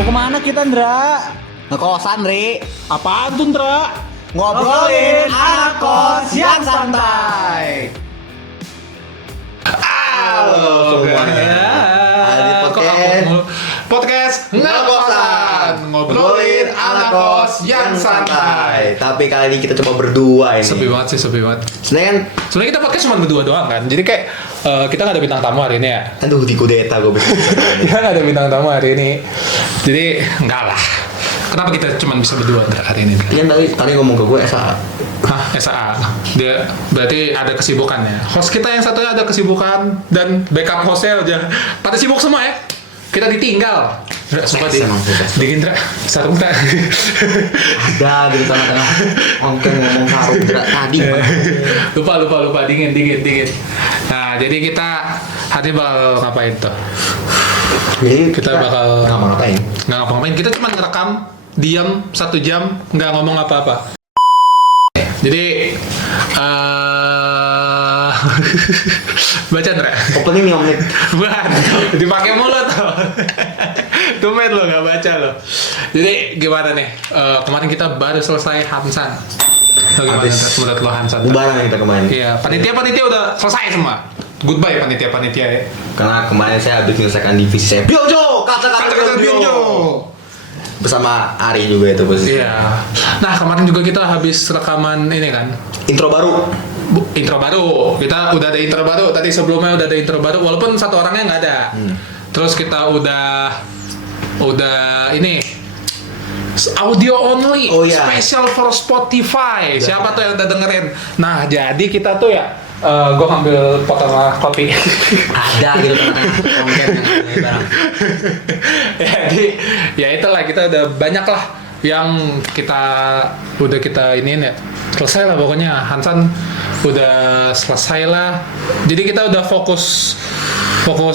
Mau kemana kita, Ndra? Ngekosan, Ri. Apaan tuh, Ndra? Ngobrolin anak kos yang santai. Halo semuanya. Ada di Podcast Ngekosan. Ngobrolin anak kos yang santai. Tapi kali ini kita coba berdua ini. Sepi banget. Sebenarnya Sebenarnya kita podcast cuma berdua doang kan. Jadi kayak kita nggak ada bintang tamu hari ini ya. aduh dikudeta gue bisa. Kita nggak ada bintang tamu hari ini. Jadi enggak lah. Kenapa kita cuma bisa berdua hari ini? Kan tadi ngomong ke gue SAA. Hah, SAA. Dia berarti ada kesibukannya. Host kita yang satunya ada kesibukan dan backup hostnya aja pada sibuk semua ya. Kita ditinggal. Sumpah dingin, Dra. Sarung, Dra. Ada di tengah-tengah ongkeng ngomong sarung Dra tadi. Lupa dingin. Nah, jadi kita hari bakal ngapain tuh? Jadi Kita bakal nggak mau ngapain. nggak ngapa-ngapain. Kita cuma ngerekam, diam 1 jam, nggak ngomong apa-apa. Jadi baca, Ndra. Opening 5 menit. Bukan, dipakai mulut loh. Tumben lo nggak baca lo. Jadi gimana nih? Kemarin kita baru selesai Hansan. Lo gimana menurut lo Hansan? Bubaran kita kemarin. Iya, panitia udah selesai semua. Goodbye panitia ya. Karena kemarin saya habis menyelesaikan divisi saya. Biojo, kata-kata Biojo. Bersama Ari juga itu posisi. Iya. Nah, kemarin juga kita habis rekaman ini kan. Intro baru. Intro baru. Kita udah ada intro baru. Tadi sebelumnya udah ada intro baru walaupun satu orangnya nggak ada. Terus kita udah ini audio only, Oh, iya. special for Spotify. Siapa tuh yang udah dengerin? Nah, jadi kita tuh ya, gue ngambil potong kopi. Ada gitu tengah-tengah ongkeng yang barang. Jadi ya itulah, kita udah banyak lah yang kita iniin ya. Selesai lah pokoknya, Hansan udah selesai lah. Jadi kita udah fokus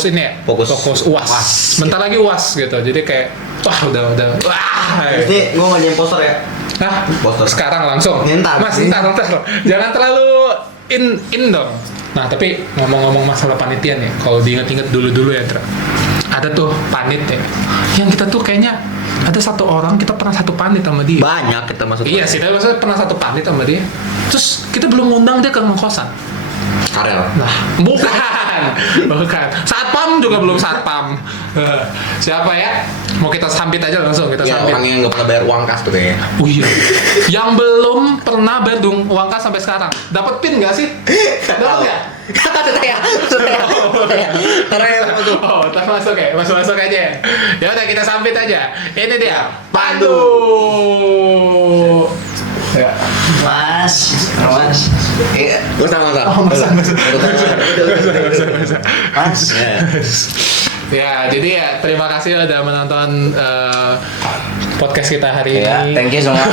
ini ya, Fokus UAS. Bentar lagi UAS gitu. Jadi kayak udah. Ini gue ngerjain poster ya. Nah, Poster. sekarang langsung. Ntar. Mas, ntar. Jangan terlalu in dong. Nah, tapi ngomong-ngomong masalah panitia nih, kalau diinget-inget dulu ya, Tra. Ada tuh panit ya. Yang kita tuh kayaknya ada satu orang, kita pernah satu panit sama dia. Banyak kita masuk. Iya sih, tapi maksudnya pernah satu panit sama dia. Terus kita belum ngundang dia ke ngkosan. Karel. Nah, bukan. Satpam juga belum satpam. Siapa ya? Mau kita sambit aja langsung, kita Ya, sambit. orang yang nggak pernah bayar uang kas tuh kayaknya. Oh iya. Yang belum pernah bayar uang kas sampai sekarang. Dapat pin nggak sih? Dapat nggak? Karel apa tuh? Oh, masuk ya, masuk aja. Ya udah, kita sambit aja. Ini dia, Pandu. Ya. Mas. Iya. Gue sama. Masa. Mas. Ya, jadi ya terima kasih udah menonton podcast kita hari ini. Thank you semua.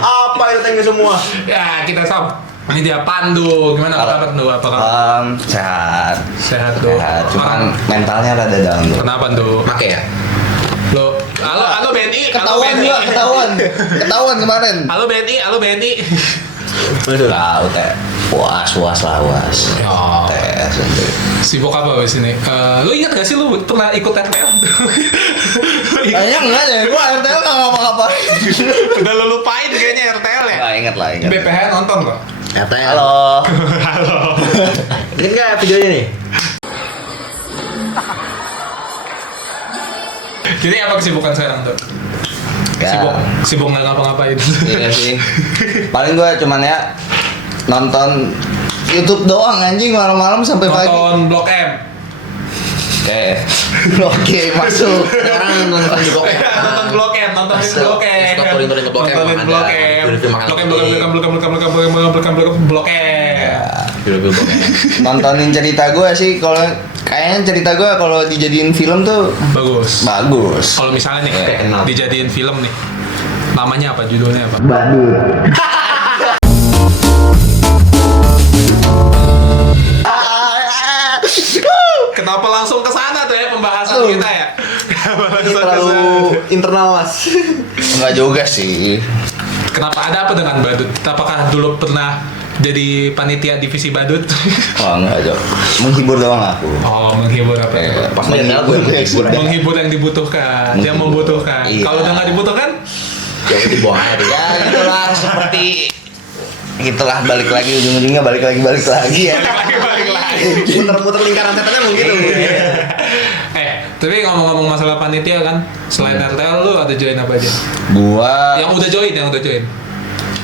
Apa itu thank you semua? Ya, kita ini dia Pandu. Gimana kabar Pandu? Apa kabar? Sehat. Sehat tuh. Cuman mentalnya rada down tuh. Kenapa tuh? Make ya? Lo, halo BNI, Ketahuan kemarin. Halo BNI. Tahu teh. Was lah. Oh. Tes nanti. Sibuk apa wes ini? Lu ingat gak sih lu pernah ikut RTL? Kayaknya enggak deh, gua RTL nggak ngapa-ngapain. Udah lu lupain kayaknya RTL ya? Lah ingat. BPH nonton kok. RTL. Halo. Ingat nggak videonya nih? Jadi apa kesibukan sekarang tuh? Ya. Sibuk nggak ngapa-ngapain. Iya sih. Paling gua cuman ya nonton YouTube doang anjing malam-malam sampai pagi. Nonton Blok M. Oke, masuk. Sekarang nonton di Blok M. Nonton Blok M, nonton di Blok M. Suka touring ke Blok M. Nontonin Ada Blok M. review makan Blok M. Review Blok M. Nontonin cerita gua sih, kalau kayaknya cerita gua kalau dijadiin film tuh Bagus. bagus. Kalau misalnya nih Enak. dijadiin film nih, namanya apa? Judulnya apa? Kenapa langsung ke sana tuh ya pembahasan kita ya? Ini terlalu internal mas. Enggak juga sih. Kenapa, ada apa dengan badut? Apakah dulu pernah jadi panitia divisi badut? Oh enggak Jok, menghibur doang aku. Oh, menghibur apa? Pas menghibur gue menghibur deh. Menghibur yang dibutuhkan, yang membutuhkan. Iya. Kalau udah nggak dibutuhkan, Ya udah dibuang aja. Ya gitulah seperti gitulah balik lagi ujung-ujungnya balik lagi ya. balik lagi. Muter-muter lingkaran setannya begitu. Tapi ngomong-ngomong masalah panitia kan, selain RTL lu ada join apa aja? Gua Yang udah join.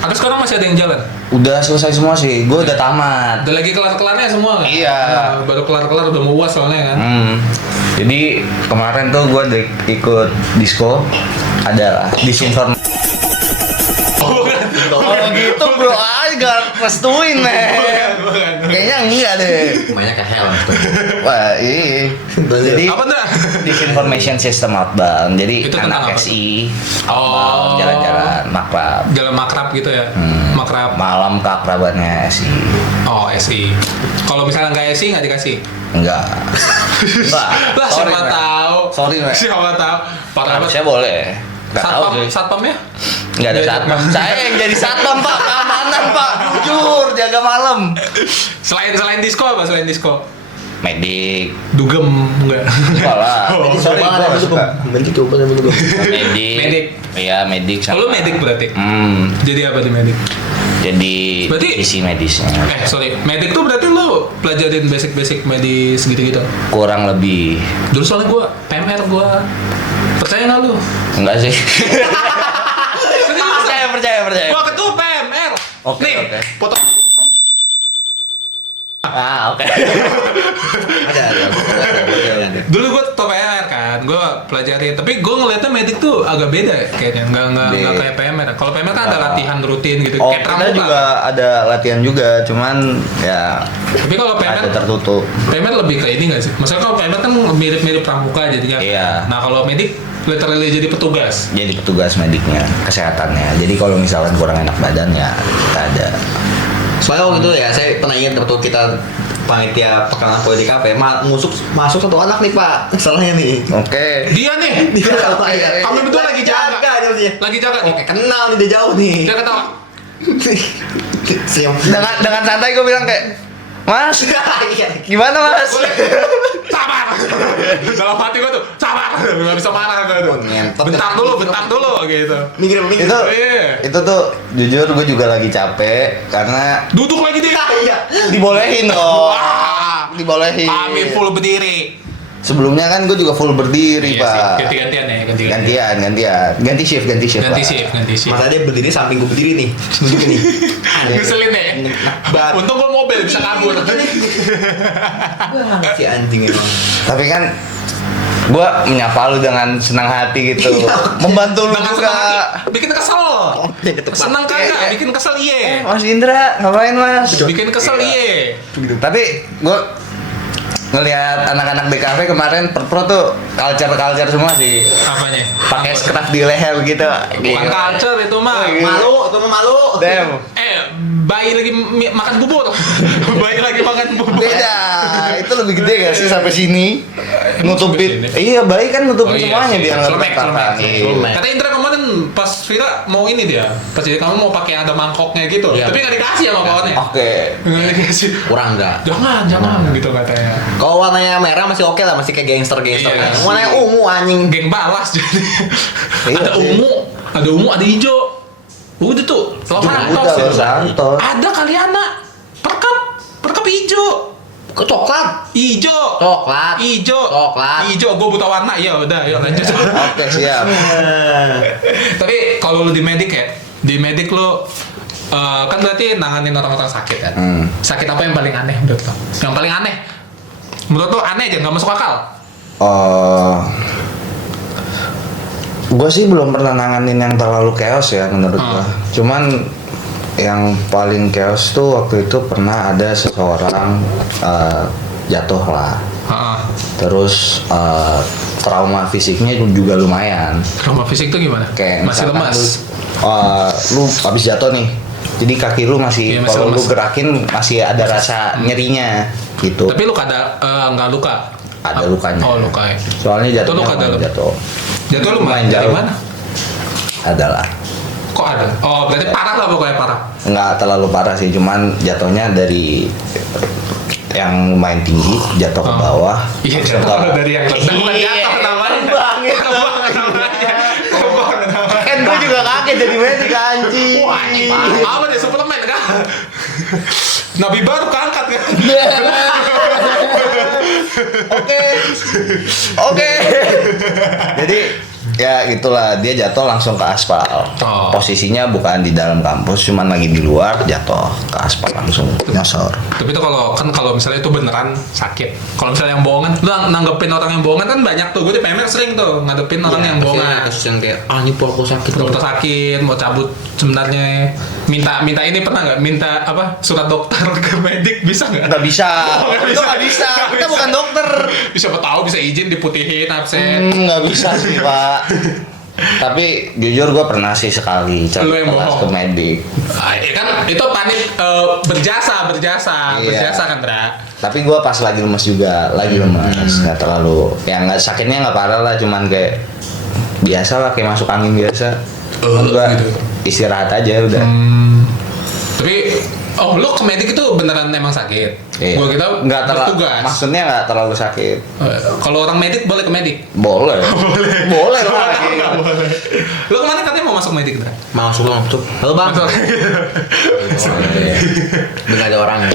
Atau sekarang masih ada yang jalan? udah selesai semua sih, gua udah tamat. Udah lagi kelar-kelarnya semua kan? Iya. Baru kelar-kelar udah mau UAS soalnya kan? Jadi kemarin tuh gua ikut disco, adalah disinform. Kalau gitu bro, gak restuin Bukan. Kayaknya enggak deh. Mainnya ke hell. Wah, iya. Jadi Apa tuh? disinformation system outbound. Jadi Itu tentang anak apa? SI Oh. outbound, jalan-jalan makrab. Jalan makrab gitu ya? Makrab. Malam keakrabannya SI. Oh, SI. Kalau misalnya nggak SI nggak dikasih? Enggak. Enggak. Lah Sorry, siapa Mek. tahu? Sorry, Mek. Siapa tahu? Parah banget. Harusnya boleh. Enggak tahu Satpam, sih. satpamnya? Enggak ada Iya, satpam. iya. Saya yang jadi satpam, Pak. Keamanan, Pak. Jujur, jaga malam. Selain disco apa? Selain disco? Medik. Dugem enggak? Enggak lah. Oh, Sorry, gua nggak suka. Medik coba sama lu. Medik. Medik. Iya, medik sama. Oh, lu medik berarti? Jadi apa di medik? Jadi Berarti- isi medisnya. Sorry, medik tuh berarti lu pelajarin basic-basic medis gitu-gitu? Kurang lebih. Dulu soalnya gua PMR gua. Percaya nggak lu? Enggak sih. Serius? Percaya. Gua ketua PMR. Oke, Nih, oke. foto. Oke. Ada. Dulu gua ketua PMR kan, gua pelajarin. Tapi gua ngeliatnya medik tuh agak beda kayaknya, nggak Beda. kayak PMR. Kalau PMR kan ada Nggak. latihan rutin gitu, Oh, kayak kita pramuka. juga ada latihan juga, cuman ya Tapi kalau ada PMR tertutup. PMR lebih ke ini nggak sih? Maksudnya kalau PMR kan mirip-mirip pramuka jadinya. Iya. Nah kalau medik literally jadi petugas. Jadi petugas mediknya, kesehatannya. Jadi kalau misalkan kurang enak badan ya kita ada. Soalnya waktu itu ya, saya pernah ingat waktu kita panitia perkenalan politik kafe, masuk satu anak nih Pak, salahnya nih. Oke. Dia nih, Dia apa ya? kami berdua lagi jaga. dia maksudnya. Lagi jaga nih. Oke, kenal nih dia jauh nih. Dia ketawa. Siap. Dengan santai gue bilang kayak, Mas, Iya. gimana Mas? Sabar. Dalam hati gua tuh, sabar. Gak bisa marah gua tuh. Oh, ngentot. Bentar dulu gitu. Minggir. Itu tuh jujur gue juga lagi capek karena Duduk lagi dia. Iya. dibolehin dong. Wah. Dibolehin. Kami full berdiri. Sebelumnya kan gue juga full berdiri, Iya sih, Pak. ganti-gantian ya, ganti-gantian. Gantian. Ganti shift, Ganti Pak. shift. Masa dia berdiri samping gue berdiri nih. Begini nih. Ngeselin ya. Untung gua mobil bisa kabur. Banget si anjing emang. Tapi kan gue menyapa lu dengan senang hati gitu. Iya, oke. Membantu lu Dengan juga. senang hati. Bikin kesel. Oke, ketepat. Senang kagak? Bikin kesel iye. Mas Indra, ngapain Mas? Bikin kesel iye. Tapi gue ngelihat anak-anak BKV kemarin perpro tuh culture semua sih. Apanya? Pakai scarf di leher gitu. Bukan culture itu mah. Malu, itu mah malu. Damn. Bayi lagi makan bubur. Bayi lagi makan bubur. Beda. Itu lebih gede gak sih sampai sini? Nutupin. Sampai sini? Iya, bayi kan nutupin semuanya sih. biar nggak Celemek. berantakan. Iya. Kata Indra kemarin pas Vira mau ini dia. Pas jadi kamu mau pakai ada mangkoknya gitu. Iya. Tapi nggak dikasih sama kawannya. Oke. Nggak dikasih. Kurang enggak? Jangan gitu katanya. Kalau warnanya merah masih oke lah, masih kayak gangster. Iya sih. Warnanya ungu anjing. Geng balas jadi. Iya Ada sih. ungu, ada hijau. Udah tuh, Los Santos. Udah, Los Santos. Ada Kaliana. Perkap hijau. Kok coklat? Ijo. Coklat. Ijo. Coklat. Ijo, gue buta warna. Ya udah, yuk lanjut. Oke, siap. Tapi kalau lu di medik ya, di medik lu kan berarti nanganin orang-orang sakit kan. Sakit apa yang paling aneh menurut lo? Yang paling aneh? Menurut lo aneh aja, nggak masuk akal? Gue sih belum pernah nanganin yang terlalu chaos ya menurut gue. Cuman yang paling chaos tuh waktu itu pernah ada seseorang jatuh lah. Heeh. Terus trauma fisiknya juga lumayan. Trauma fisik tuh gimana? Kayak Masih misalkan lemas. lu habis jatuh nih. Jadi kaki lu masih, Iya, masih kalau lu lemas. gerakin masih ada rasa nyerinya gitu. Tapi luka nggak luka? Ada lukanya. Oh, luka ya. Soalnya Itu jatuhnya luka dalam. jatuh. Jatuh lu main Lumayan dari jauh. mana? Adalah. Kok ada? Oh, berarti parah lah pokoknya parah. Nggak terlalu parah sih, cuman jatuhnya dari yang lumayan tinggi jatuh ke bawah. Iya, langsung jatuh ke- dari yang rendah bukan jatuh namanya. Terbang itu. Terbang namanya. Kan gue juga kaget jadi medik anjing. Wah, ini apa deh suplemen kan? Nabi baru keangkat kan? Oke. Jadi ya gitulah, dia jatuh langsung ke aspal. Oh. Posisinya bukan di dalam kampus, cuman lagi di luar, jatuh ke aspal langsung nyosor. Tapi itu kalau misalnya itu beneran sakit. Kalau misalnya yang bohongan, lu nanggepin orang yang bohongan kan banyak tuh. Gue di PMR sering tuh ngadepin orang yang bohongan. Kasus yang kayak ini aku sakit. Dokter sakit, mau cabut sebenarnya. Minta ini pernah nggak? Minta apa? Surat dokter ke medik bisa nggak? Nggak bisa. Nggak Itu nggak bisa. Kita bukan dokter. Siapa tahu bisa izin diputihin absen. Nggak bisa sih Pak. Tapi jujur gue pernah sih sekali Lu yang kelas ke bohong. medik. Kan itu panik berjasa Iya. kan Dra? Tapi gue pas lagi lemes juga, lagi lemes, nggak terlalu, ya nggak sakitnya nggak parah lah, cuman kayak biasa lah, kayak masuk angin biasa. Cuman gue Gitu. istirahat aja udah. Tapi lu ke medik itu beneran emang sakit? Iya. Gua kira nggak terlalu, bertugas. maksudnya nggak terlalu sakit. Kalau orang medik boleh ke medik? Boleh, boleh lah. Nggak boleh. Lu kemarin katanya mau masuk medik, Dra? Masuk bang, tuh. Halo bang. Masuk. Nggak ada orangnya.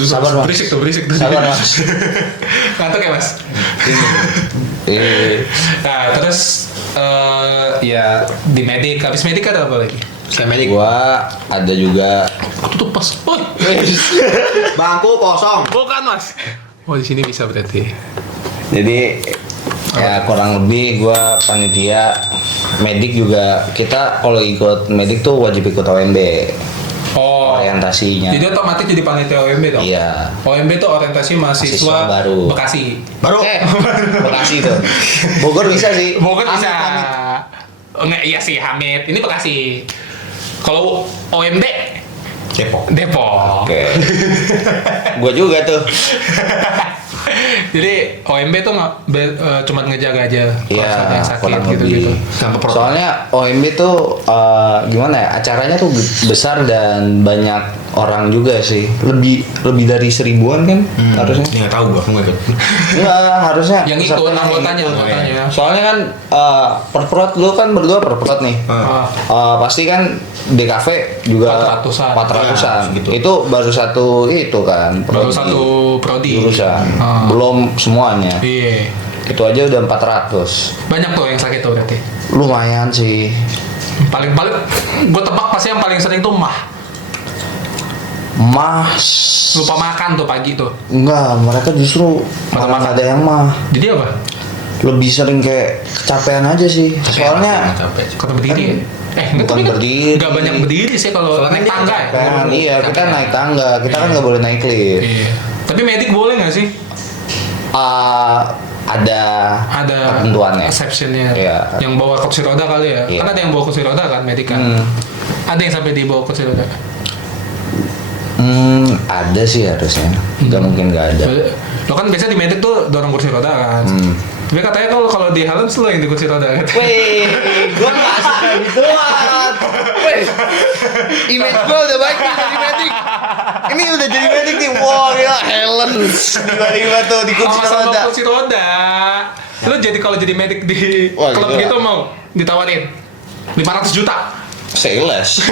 Sabar, Mas. Berisik tuh. Sabar, Mas. Ngantuk ya, Mas? Nah, terus ya di medik, habis medik ada apa lagi? Saya medik. Gua ada juga. Aku tutup pas. Oh, Bangku kosong. bukan, Mas. Oh, di sini bisa berarti. Jadi ya kurang lebih gua panitia medik juga, kita kalau ikut medik tuh wajib ikut OMB. Oh. Orientasinya. Jadi otomatis jadi panitia OMB dong? Iya. OMB itu orientasi mahasiswa baru. Bekasi. Baru. Bekasi tuh. Bogor bisa sih. Bogor bisa. Amit. Enggak, iya sih Hamid. Ini Bekasi. Kalau OMB Depok. Oke. Gua juga tuh. Jadi OMB tuh cuma ngejaga aja kalau Iya, misalnya yang sakit kurang gitu-gitu. lebih. Soalnya OMB tuh gimana ya? Acaranya tuh besar dan banyak orang juga sih. Lebih dari 1000-an kan harusnya. Ini nggak tahu gua, aku nggak ikut. Enggak, harusnya Yang ikut pesertanya anggotanya, ikut. anggotanya. Soalnya kan perprot, lu kan berdua perprot nih. Ah. Pasti kan DKV juga 400-an. 400-an. Ya, segitu. Itu baru satu itu kan. Baru prodi. satu prodi. Jurusan. Ah. Belum semuanya. Iya. Itu aja udah 400. Banyak tuh yang sakit tuh berarti. Lumayan sih. Paling gue tebak pasti yang paling sering tuh Mas. lupa makan tuh pagi tuh. Enggak, mereka justru malah ada yang mah. Jadi apa? Lebih sering kayak kecapean aja sih. Soalnya Kata berdiri. bukan tapi kan berdiri. nggak banyak berdiri sih kalau Soalnya naik dia tangga. kan, iya, kita Tangga. naik tangga. Kita kan nggak boleh naik lift. Iya. Tapi medik boleh nggak sih? Ada Ada ketentuannya. exceptionnya. Iya. Yang bawa kursi roda kali ya. Iya. Kan ada yang bawa kursi roda kan medik kan. Ada yang sampai dibawa kursi roda. Ada sih harusnya. Nggak mungkin nggak ada. Lo kan biasa di medik tuh dorong kursi roda kan. Tapi katanya kalau di Helms lo yang di kursi roda kan. Weh, gua nggak suka gituan. Weh, image gua udah baik nih jadi medik. Ini udah jadi medik nih. Wah, gila Helen. Tiba-tiba tuh di kursi Sama-sama roda. kursi roda. Lo jadi kalau jadi medik di Wah, klub gila. gitu mau ditawarin 500 juta. Sales.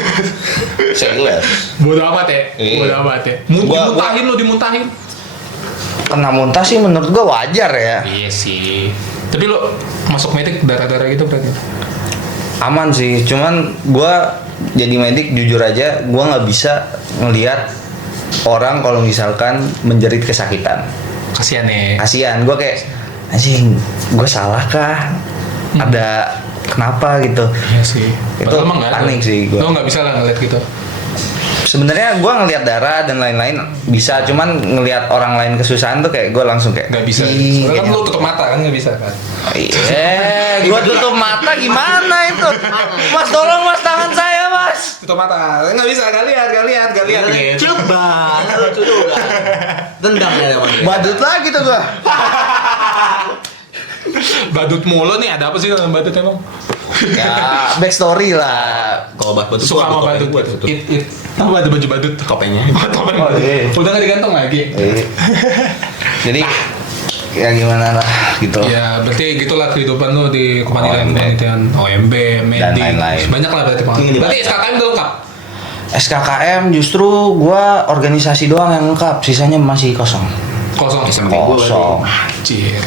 Bodoh amat ya. Iya. Bodoh amat ya. Gua- Dimuntahin. Kena muntah sih menurut gua wajar ya. Iya sih. Tapi lo masuk medik darah-darah gitu berarti. Aman sih, cuman gua jadi medik jujur aja gua nggak bisa ngelihat orang kalau misalkan menjerit kesakitan. Kasian ya. Kasihan, gua kayak anjing, gua salah kah? Ada kenapa gitu? Iya sih. Itu Padahal emang nggak ada. panik sih gua. Lo nggak bisa lah ngeliat gitu. Sebenarnya gua ngelihat darah dan lain-lain bisa, cuman ngelihat orang lain kesusahan tuh kayak gua langsung kayak Nggak bisa. "Ih, Soalnya kan kayaknya- lo tutup mata kan nggak bisa kan. Iya, gua tutup mata gimana itu? Mas tolong mas, tangan saya mas. Tutup mata. Nggak bisa. Gak lihat. Gitu. Coba, lucu juga. Tendang ya emang. Badut lagi tuh gua. Badut mulu nih. Ada apa sih dalam badut emang? Ya, backstory lah. Kalau bahas badut Suka sama gua badut buat gitu. itu. Apa ada baju badut? Topengnya. Topeng. Oh, iya. Udah nggak digantung lagi. Jadi ya gimana lah gitu. Ya berarti gitulah kehidupan lu di kepanitiaan OMB, Medik, lain-lain. banyak lah berarti. Berarti SKKM udah lengkap. SKKM justru gua organisasi doang yang lengkap, sisanya masih kosong. Kosong. Kosong. Anjir.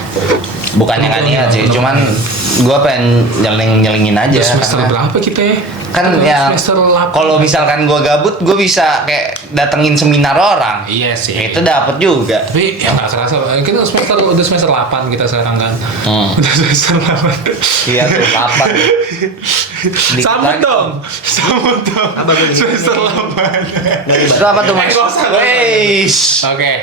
Bukannya nggak niat sih, cuman gua pengen nyelingin aja. Udah semester karena berapa kita ya? kan Udah ya semester 8. kalau misalkan gua gabut, gua bisa kayak datengin seminar orang. Iya sih. Itu dapat juga. Tapi ya nggak kerasa. Kita udah semester 8 kita sekarang kan. Hmm. Udah semester 8. Iya tuh kapan? Sambut dong. Sambut dong. Apa gua Semester 8. Itu apa tuh mas? Nggak usah. Weis. Oke.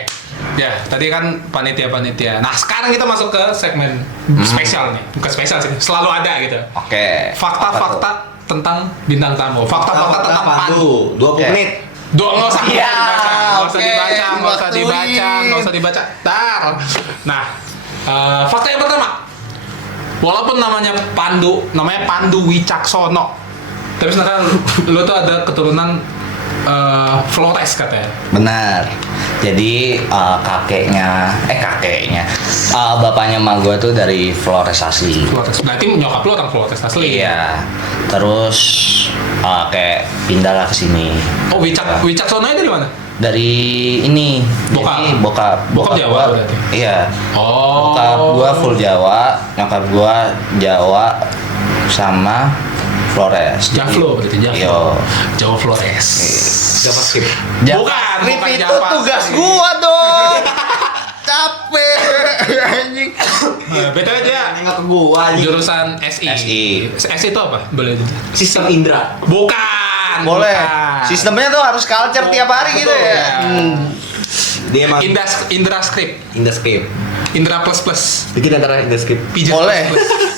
Ya, tadi kan panitia-panitia. Nah, sekarang kita masuk ke segmen spesial nih. Bukan spesial sih, selalu ada gitu. Oke. Fakta-fakta tentang bintang tamu. Fakta-fakta tentang Pandu. 20 Oke. menit. Nggak usah Iya, nggak usah oke, dibaca, nggak usah waktuin. dibaca, nggak usah dibaca. Tar. Nah, fakta yang pertama. Walaupun namanya Pandu Wicaksono. Tapi sebenarnya lo tuh ada keturunan Flores katanya. Benar. Jadi bapaknya emak gue tuh dari Flores asli. Flores. Berarti nyokap lo orang Flores asli. Iya. Terus kayak pindah lah ke sini. Oh, Wicaksono dari mana? Dari ini. Bokap? Jadi bokap Jawa gua- berarti? Iya. Oh. Bokap gua full Jawa, nyokap gua Jawa sama Flores. Javlo berarti Javlo. Yo. Jawa Flores. Siapa skip? Bukan itu Java tugas sih. gua dong. Capek anjing. Beda aja. Nengok ke gua aja. Jurusan SI. SI itu apa? Boleh. Sistem Indra. Bukan. Boleh. bukan. Sistemnya tuh harus culture tiap hari gitu Betul, ya. Dia emang Indra Script. Indra skip. Indra plus plus. Bikin antara Indra skip. Pijat Boleh. plus plus.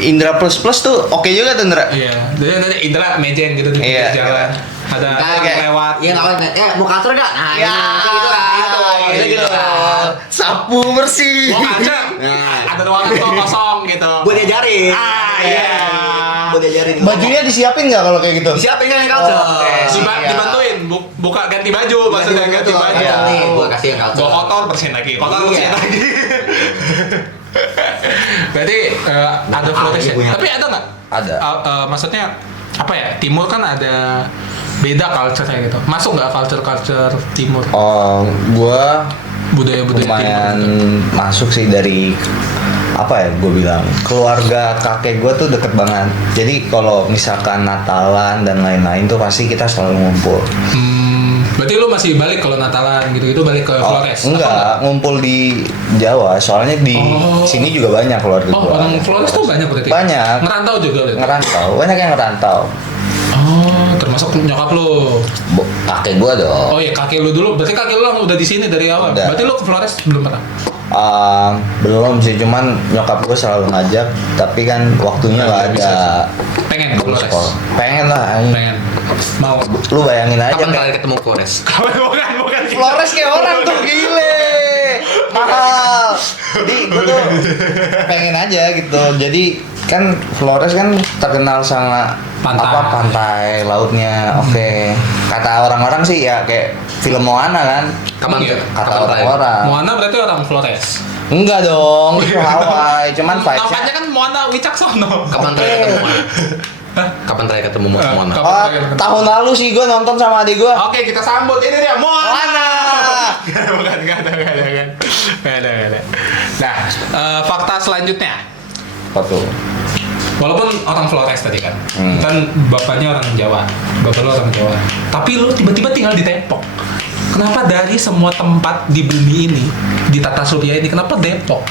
Indra plus plus tuh oke juga tuh Indra. Iya. Jadi nanti Indra mejen gitu di pinggir Iya. jalan. Ada orang kayak- lewat. Iya nggak apa-apa. Ya mau kantor nggak? Nah, Ya, gitu lah. Gitu lah. Sapu bersih. Mau kaca. Nah. Ada ruangan tuh kosong gitu. Buat diajarin. Iya. Buat diajarin. Bajunya disiapin nggak kalau kayak gitu? disiapin kan yang kantor. Oke. Diba- dibantuin buka ganti baju maksudnya ganti baju. Iya, nih, gua kasih yang kantor. Gua kotor bersihin lagi, kotor Iya. bersihin lagi. Berarti ada Flores ya. punya. Tapi ada nggak? Ada. Maksudnya apa ya? Timur kan ada beda culture-nya gitu. Masuk nggak culture timur? Oh, gua Budaya-budaya lumayan timur. masuk sih dari apa ya gue bilang keluarga kakek gue tuh deket banget jadi kalau misalkan Natalan dan lain-lain tuh pasti kita selalu ngumpul. Berarti lu masih balik kalau Natalan gitu balik ke Oh, Flores? enggak, ngumpul di Jawa soalnya di Oh. sini juga banyak keluarga Oh, gua. orang Flores tuh banyak berarti? Banyak. Ngerantau juga berarti? Ngerantau, banyak yang ngerantau. Oh, termasuk nyokap lu? Kakek gua dong. Oh iya, kakek lu dulu. Berarti kakek lu udah di sini dari awal. Udah. Berarti lu ke Flores belum pernah? Belum sih, cuman nyokap gue selalu ngajak, tapi kan waktunya nggak ada. Pengen ke Flores? Pengen lah, anjing. Pengen. Mau. Lu bayangin aja. Kapan kayak- kalian ketemu Flores? bukan. Flores kayak orang tuh gile, mahal. Jadi gue tuh pengen aja gitu. Jadi kan Flores kan terkenal sama Pantai. pantai lautnya. Oke. Kata orang-orang sih ya kayak film Moana kan. Kapan Iya. Kata kapan terakhir? orang-orang. Moana berarti orang Flores. Enggak dong, itu Hawaii. Cuman Namanya vibes-nya. kan Moana Wicaksono. Kapan terakhir ketemu Mona? Kapan terakhir ketemu Mona? Kapan Oh, terakhir ketemu? tahun lalu sih gue nonton sama adik gue. Oke, kita sambut. Ini dia Moana. Moana. Bukan, nggak ada. Nah, fakta selanjutnya. Apa tuh? Walaupun orang Flores tadi kan, Hmm. kan bapaknya orang Jawa, bapak lu orang Jawa. Tapi lu tiba-tiba tinggal di Depok. Kenapa dari semua tempat di bumi ini, di tata surya ini, kenapa Depok?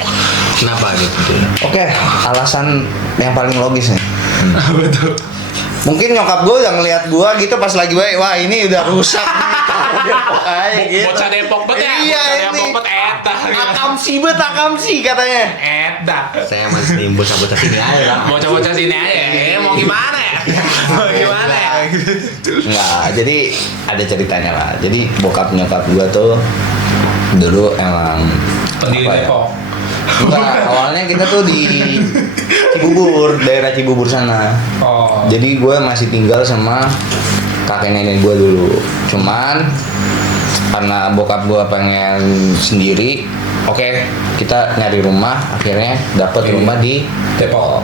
Kenapa gitu? Oke, alasan yang paling logis nih. Betul. Mungkin nyokap gue udah ngeliat gue gitu pas lagi wah ini udah rusak nih. Depok aja gitu. Bocah Depok bet ya? Iya Bocah ini. Depok bet eta. Akamsi katanya. Eta. Saya masih bocah-bocah sini aja lah. Bocah-bocah sini aja. Mau gimana ya? Mau gimana ya? Enggak, jadi ada ceritanya lah. Jadi bokap nyokap gue tuh dulu emang Pendiri apa ya? Depok. Enggak, awalnya kita tuh di Cibubur, daerah Cibubur sana. Oh. Jadi gue masih tinggal sama kakek nenek gue dulu. Cuman karena bokap gue pengen sendiri, oke, kita nyari rumah, akhirnya dapat rumah di Depok.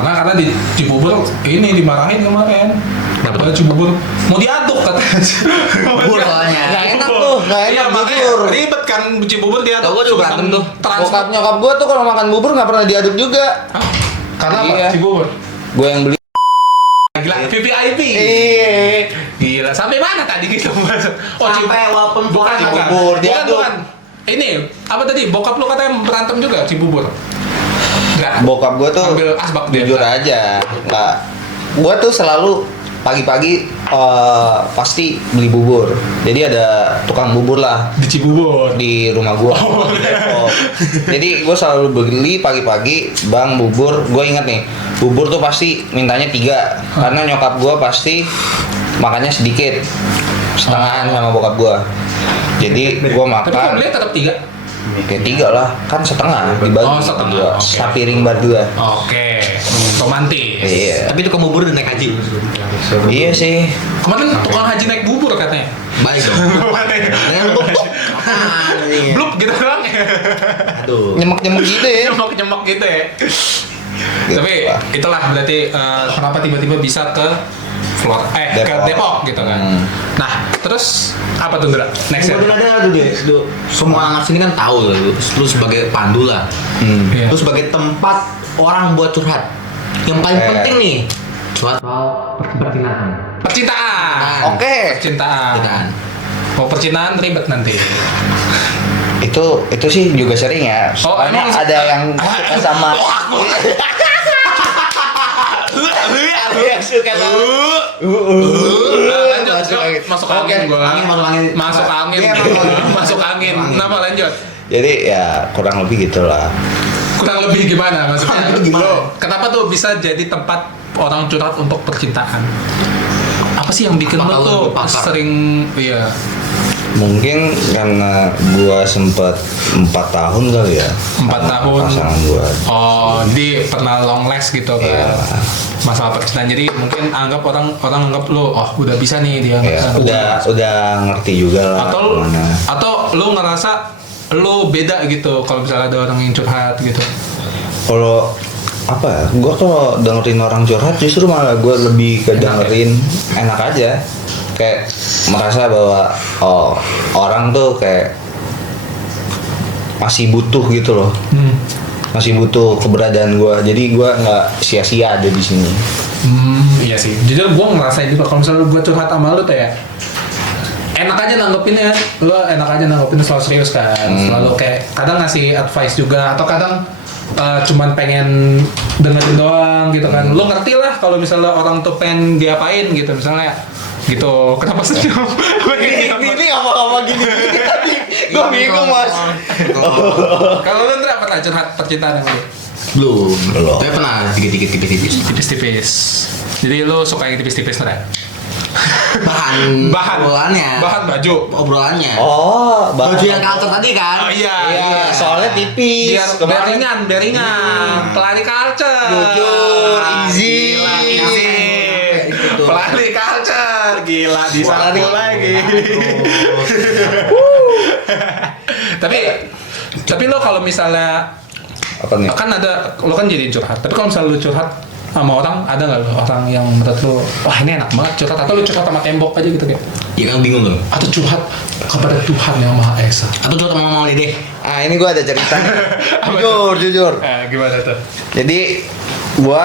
Karena di Cibubur ini dimarahin kemarin. Padahal Cibubur mau diaduk katanya. Bubur soalnya. Nggak enak tuh, nggak Iya, enak makanya jujur. ribet kan Cibubur diaduk. Tau gua juga berantem tuh. Bokap nyokap gue tuh kalau makan bubur nggak pernah diaduk juga. Hah? Karena apa? Iya. Cibubur. Gue yang beli. Gila, VVIP. Iya. Gila, sampai mana tadi kita bahas? Sampai walaupun bukan, Cibubur, bukan, diaduk. bukan. Ini apa tadi? Bokap lu katanya berantem juga Cibubur. Enggak. Bokap gue tuh Ambil asbak dia. jujur aja, nggak. Gue tuh selalu pagi-pagi pasti beli bubur. Jadi ada tukang bubur lah Di Cibubur. di rumah gua. Di Depok. Jadi gue selalu beli pagi-pagi, bang bubur. Gue ingat nih, bubur tuh pasti mintanya 3 karena nyokap gua pasti makannya sedikit, setengahan sama bokap gua. Jadi gua Tapi kok makan beli tetap 3? ya 3 lah, kan setengah dibagi Oh, setengah, dua, oke. sapiring berdua. Oke, romantis. Iya. Tapi tukang bubur udah naik haji. Iya sih. Kemarin tukang haji naik bubur katanya. Baik dong. Dengan lu bok. Blup gitu doang. Aduh. Nyemek-nyemek gitu ya. Nyemek-nyemek gitu ya. Gitu Tapi lah. itulah berarti kenapa tiba-tiba bisa ke ke Depok gitu kan. Nah, terus apa tuh Ndra? Next ya? Udah ada tuh deh. Semua anak sini kan tahu lu sebagai pandu lah. Iya. Lu sebagai tempat orang buat curhat. Yang paling penting nih, curhat soal percintaan. Percintaan. Oke. Percintaan. Mau percintaan ribet nanti. Itu sih juga sering ya. Oh, Soalnya emang ada yang suka sama ada yang suka sama Lanjut, Masuk yuk. angin. Masuk Oke. angin gua. Masuk angin. Masuk angin. Iya, masuk angin. Masuk angin. Kenapa lanjut? Jadi ya kurang lebih gitulah. Kurang lebih gimana maksudnya? Kurang lebih gimana? Lo, kenapa tuh bisa jadi tempat orang curhat untuk percintaan? Apa sih yang bikin Apa lo kalau tuh lu pakar? sering iya Mungkin karena gua sempet 4 tahun kali ya. 4 tahun? Pasangan gua. Oh, di pernah long last gitu kan? Iya. Masalah percintaan. Jadi mungkin anggap orang anggap lo, oh udah bisa nih dia. Ya, udah ngerti juga lah. Atau gimana. lo ngerasa lo beda gitu kalau misalnya ada orang yang curhat gitu. Kalau apa ya? Gua kalau dengerin orang curhat justru malah gua lebih ke dengerin enak aja. Kayak merasa bahwa oh orang tuh kayak masih butuh gitu loh. Masih butuh keberadaan gua. Jadi gua nggak sia-sia ada di sini. Iya sih. Jujur gue ngerasain juga kalau misalnya gue curhat sama lu tuh ya, enak aja nanggepinnya, lo enak aja nanggepin selalu serius kan, selalu kayak kadang ngasih advice juga atau kadang cuman pengen dengerin doang gitu kan. Lo ngerti lah kalau misalnya orang tuh pengen diapain gitu misalnya gitu. Kenapa senyum? Ini ngomong-ngomong gini tadi gue bingung mas. Kalau lu Ndra pernah curhat percintaan sama lu? Belum. Tapi pernah dikit-dikit tipis-tipis. Tipis-tipis. Jadi lu suka yang tipis-tipis Ndra? Bahan obrolannya. Bahan baju. Obrolannya. Oh, Baju yang kalter tadi kan? Oh iya. Iya, soalnya tipis. Biar Kemarin- beringan. Pelari culture. Jujur, easy. Gila, easy. Gitu. Pelari culture. Gila, disapu lagi. Tapi lo kalau misalnya Apa nih? kan ada lo kan jadi curhat. Tapi kalau misalnya lo curhat sama orang, ada nggak lo orang yang menurut lo wah ini enak banget curhat, atau lo curhat sama tembok aja gitu kayak, Iya kan bingung loh. atau curhat kepada Tuhan yang Maha Esa? Atau coba sama Mama Dede. Ah ini gue ada cerita. jujur. Gimana tuh? Jadi gue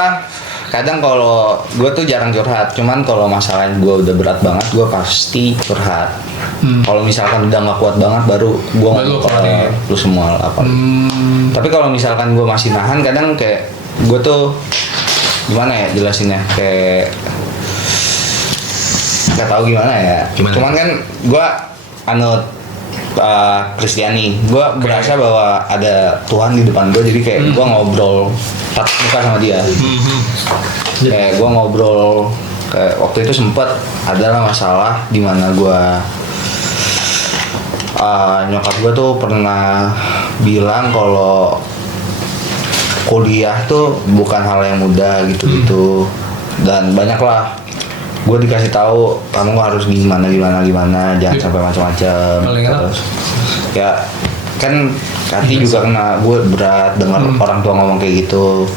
kadang kalau gue tuh jarang curhat, cuman kalau masalah gue udah berat banget gue pasti curhat. Kalau misalkan udah nggak kuat banget baru gue ngomong ke keluarin. lu semua apa. Tapi kalau misalkan gue masih nahan, kadang kayak gue tuh gimana ya jelasinnya, kayak nggak tahu gimana ya. Gimana? Cuman kan gue anut Kristiani, gue berasa bahwa ada Tuhan di depan gue, jadi kayak gue ngobrol tatap muka sama dia. Kayak gue ngobrol, kayak waktu itu sempet adalah masalah di mana gue nyokap gue tuh pernah bilang kalau kuliah tuh bukan hal yang mudah gitu-gitu. Dan banyak lah gue dikasih tahu kamu harus gimana, jangan sampai macam-macam. Paling enak. Terus ya kan Kati juga kena, gue berat dengar orang tua ngomong kayak gitu.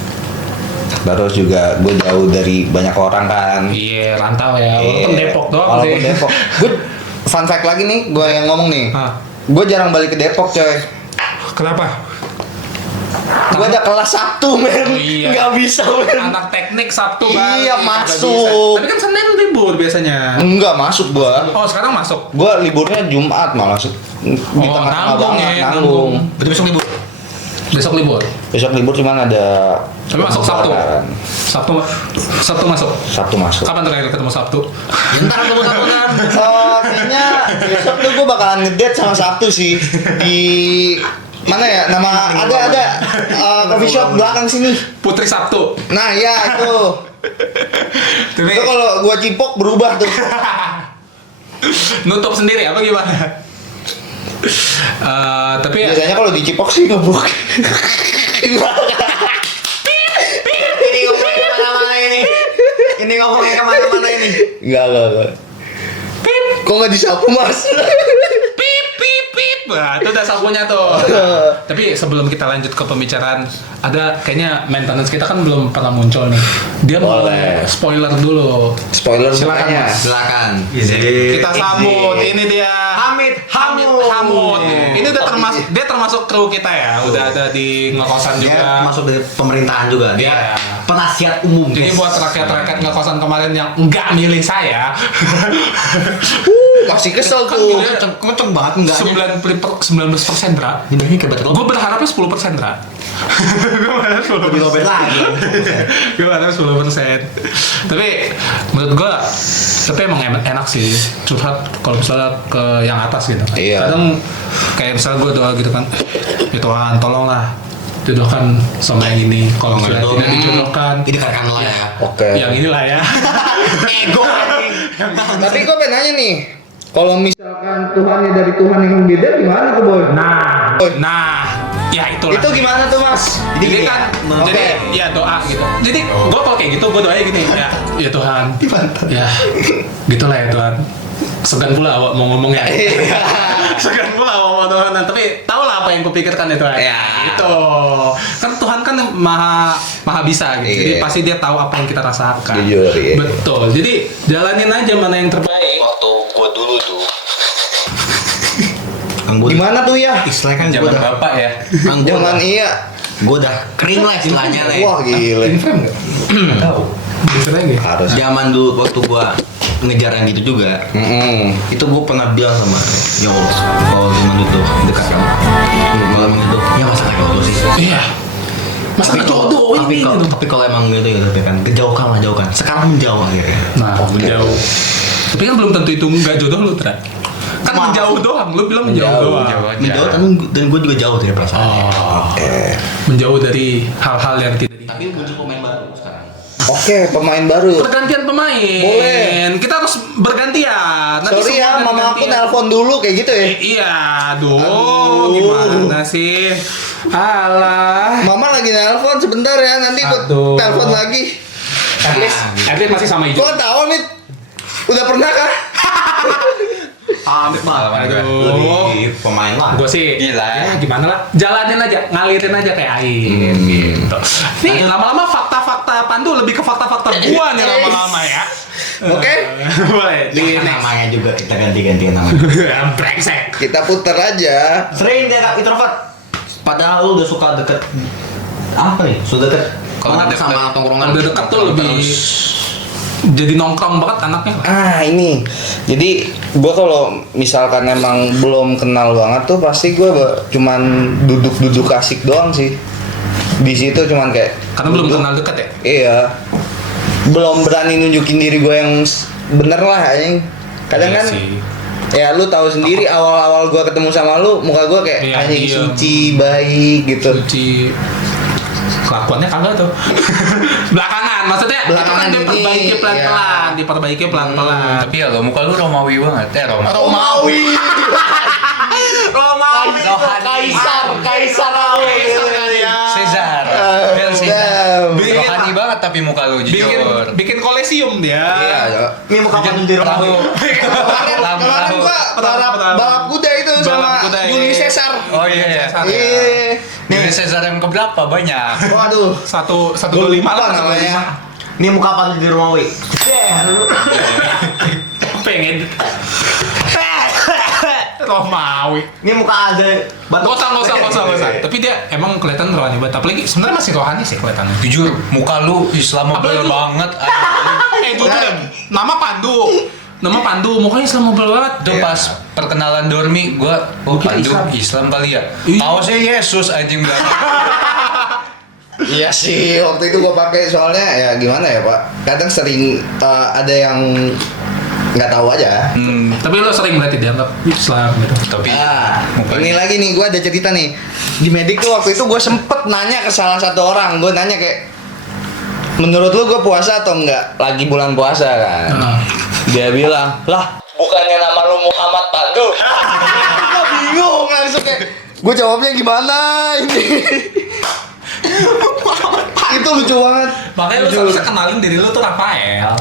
Terus juga gue jauh dari banyak orang kan. Iya, rantau ya. Walaupun Depok doang Walaupun sih. Depok. Gue fun fact lagi nih, gue yang ngomong nih. Hah. Gue jarang balik ke Depok coy. Kenapa? Gue ada kelas Sabtu men. Oh, iya. Nggak bisa men. Anak teknik Sabtu Iya, kagak masuk. bisa. Tapi kan Senin libur biasanya. Enggak masuk gue. Oh, sekarang masuk. Gue liburnya Jumat malah di tengah-tengah nanggung banget, ya, nanggung. Berarti besok libur. Besok libur. Besok libur cuman ada. Tapi masuk Sabtu. lebaran. Sabtu masuk. Sabtu masuk. Kapan terakhir ketemu Sabtu? Bentar tunggu kan. Kayaknya besok tuh gue bakalan ngedate sama Sabtu sih di mana ya, nama ada coffee shop belakang sini. Putri Sabtu. Nah ya itu. Tapi Itu kalau gua cipok berubah tuh. nutup sendiri apa gimana? Tapi ya Biasanya kalau dicipok sih ngebuk. Ini ngomongnya kemana-mana ini. Ini ngomongnya kemana-mana ini. Enggak. Kok nggak disapu mas? pip pip pip. Nah, itu udah sapunya tuh. Tapi sebelum kita lanjut ke pembicaraan, ada kayaknya maintenance kita kan belum pernah muncul nih. Dia mau Boleh. spoiler dulu. Spoiler Silakan, mukanya. Mas. Silakan. Kita sambut. Ini dia Hamid Hamud. Ini udah termasuk kru kita ya. Udah ada di ngekosan Dia juga. masuk dari pemerintahan juga. Dia Iya. penasihat umum. Jadi buat rakyat-rakyat ngekosan kemarin yang nggak milih saya, Masih kesel Kan tuh. gila. Kenceng banget enggaknya. 19% Dra. Dibandingin ke Batik Gue berharapnya 10% Dra. Gue berharap 10%. lebih lobet lagi. Gue berharap 10%. Tapi menurut gue, tapi emang enak sih curhat kalau misalnya ke yang atas gitu. Iya. Kadang kayak misalnya gue doa gitu kan, ya Tuhan tolonglah jodohkan sama yang ini. Kalau misalnya tidak dijodohkan, Ini kan lah ya. Oke. yang inilah ya. Ego anjing. Tapi gue pengen nanya nih, kalau misalkan Tuhannya dari Tuhan yang beda gimana tuh boy? Nah, ya itulah. Itu gimana tuh mas? Jadi kan, Oke. jadi ya doa gitu. Jadi gue kalau kayak gitu, gue doanya gini, ya Tuhan, ya gitulah ya Tuhan. Segan pula awak mau ngomongnya. Segan pula awak mau Tuhan. Tapi tau lah apa yang kupikirkan itu. Ya. Itu kan Tuhan kan maha bisa gitu. Jadi Iya. pasti dia tahu apa yang kita rasakan. Jujur, iya. Betul. Jadi jalanin aja mana yang terbaik. Waktu gua dulu tuh. Gimana tuh ya? Istilahnya kan gua Zaman udah bapak ya. Jangan iya. Gua udah kering lah istilahnya nih. Wah gile. Ini frame nggak? Nggak tahu. Bisa lagi. Harus. Zaman dulu waktu gua ngejar yang gitu juga. Itu gua pernah bilang sama ya Allah, kalau zaman itu dekat sama kalau emang itu ya masa nggak jodoh sih. Iya. Masa nggak jodoh ini gitu. Tapi kalau emang gitu ya tapi kan jauhkan. Sekarang menjauh akhirnya. Nah, menjauh. Tapi kan belum tentu itu nggak jodoh lu, Tra. Kan Maaf. menjauh doang, lu bilang menjauh doang. Menjauh dan gua juga jauh dari perasaan. Oh, menjauh dari hal-hal yang tidak di. Tapi muncul pemain baru sekarang. Oke, pemain baru. Pergantian pemain. Boleh. Kita harus bergantian. Nanti Sorry semua ya, ada mama aku gantian. nelpon dulu kayak gitu ya. Iya, aduh, gimana sih? Alah. Mama lagi nelpon sebentar ya, nanti ikut Aduh. telepon lagi. At least masih sama hijau. Kok tahu Mit? Udah pernah kah? Amit mah. Aduh. Lebih pemain lah. Gue sih, Gila. ya gimana lah, jalanin aja, ngalirin aja kayak air gitu. Nih lama-lama fakta-fakta Pandu lebih ke fakta-fakta gua nih lama-lama ya. Oke. Boleh. Di Di next. namanya juga kita ganti-gantian namanya. Brengsek. Kita putar aja. Sering dia introvert. Padahal lu udah suka deket apa nih? Sudah deket. Kalau udah deket- sama tongkrongan. Udah deket tuh lebih jadi nongkrong banget anaknya. Ini. Jadi gua kalau misalkan emang belum kenal banget tuh pasti gua cuman duduk-duduk asik doang sih. Di situ cuman kayak Karena belum duduk. kenal deket ya. Iya. Belum berani nunjukin diri gue yang bener lah anjing. Kadang Iya kan sih. ya lu tahu sendiri awal-awal gua ketemu sama lu, muka gua kayak Iya, anjing diem. suci, baik gitu. Suci. Kelakuannya kagak tuh. Belakangan, maksudnya Belakangan itu kan ini, diperbaiki pelan-pelan, iya. diperbaiki pelan-pelan. Tapi ya lo muka lu Romawi banget. Romawi. Romawi. Kaisar Kaisar aku. Caesar. tapi muka lu jujur. bikin kolesium dia. Iya, Cok. Ini mau kapan di rumah? Tahu. Kemarin gua balap kuda itu sama kuda, Julius iya. Caesar. Oh iya ya. Iya. Nih Cesar yang keberapa banyak? Waduh. 125 lah namanya. Ini mau kapan di rumah, Wi? pengen Romawi. Ini muka ada Gak usah. Tapi dia emang kelihatan rohani banget. Apalagi sebenarnya masih rohani sih kelihatannya. Jujur, muka lu Islamabel Apalagi- banget. Jujur, nama Pandu, mukanya Islamabel banget. Itu pas perkenalan Dormi, gua Pandu Islam kali ya. Iya. Pausnya Yesus anjing bilang. Iya sih, waktu itu gua pakai soalnya ya gimana ya, Pak? Kadang sering ada yang nggak tahu aja. Tapi lo sering berarti dianggap Islam gitu. Tapi Ini lagi nih, gue ada cerita nih. Di medik tuh waktu itu gue sempet nanya ke salah satu orang. Gue nanya kayak, menurut lu gue puasa atau enggak? Lagi bulan puasa kan. Dia bilang, lah bukannya nama lu Muhammad Pandu. Gue bingung langsung kayak, gue jawabnya gimana ini? Itu lucu banget. Makanya lo seharusnya kenalin diri lo tuh Rafael.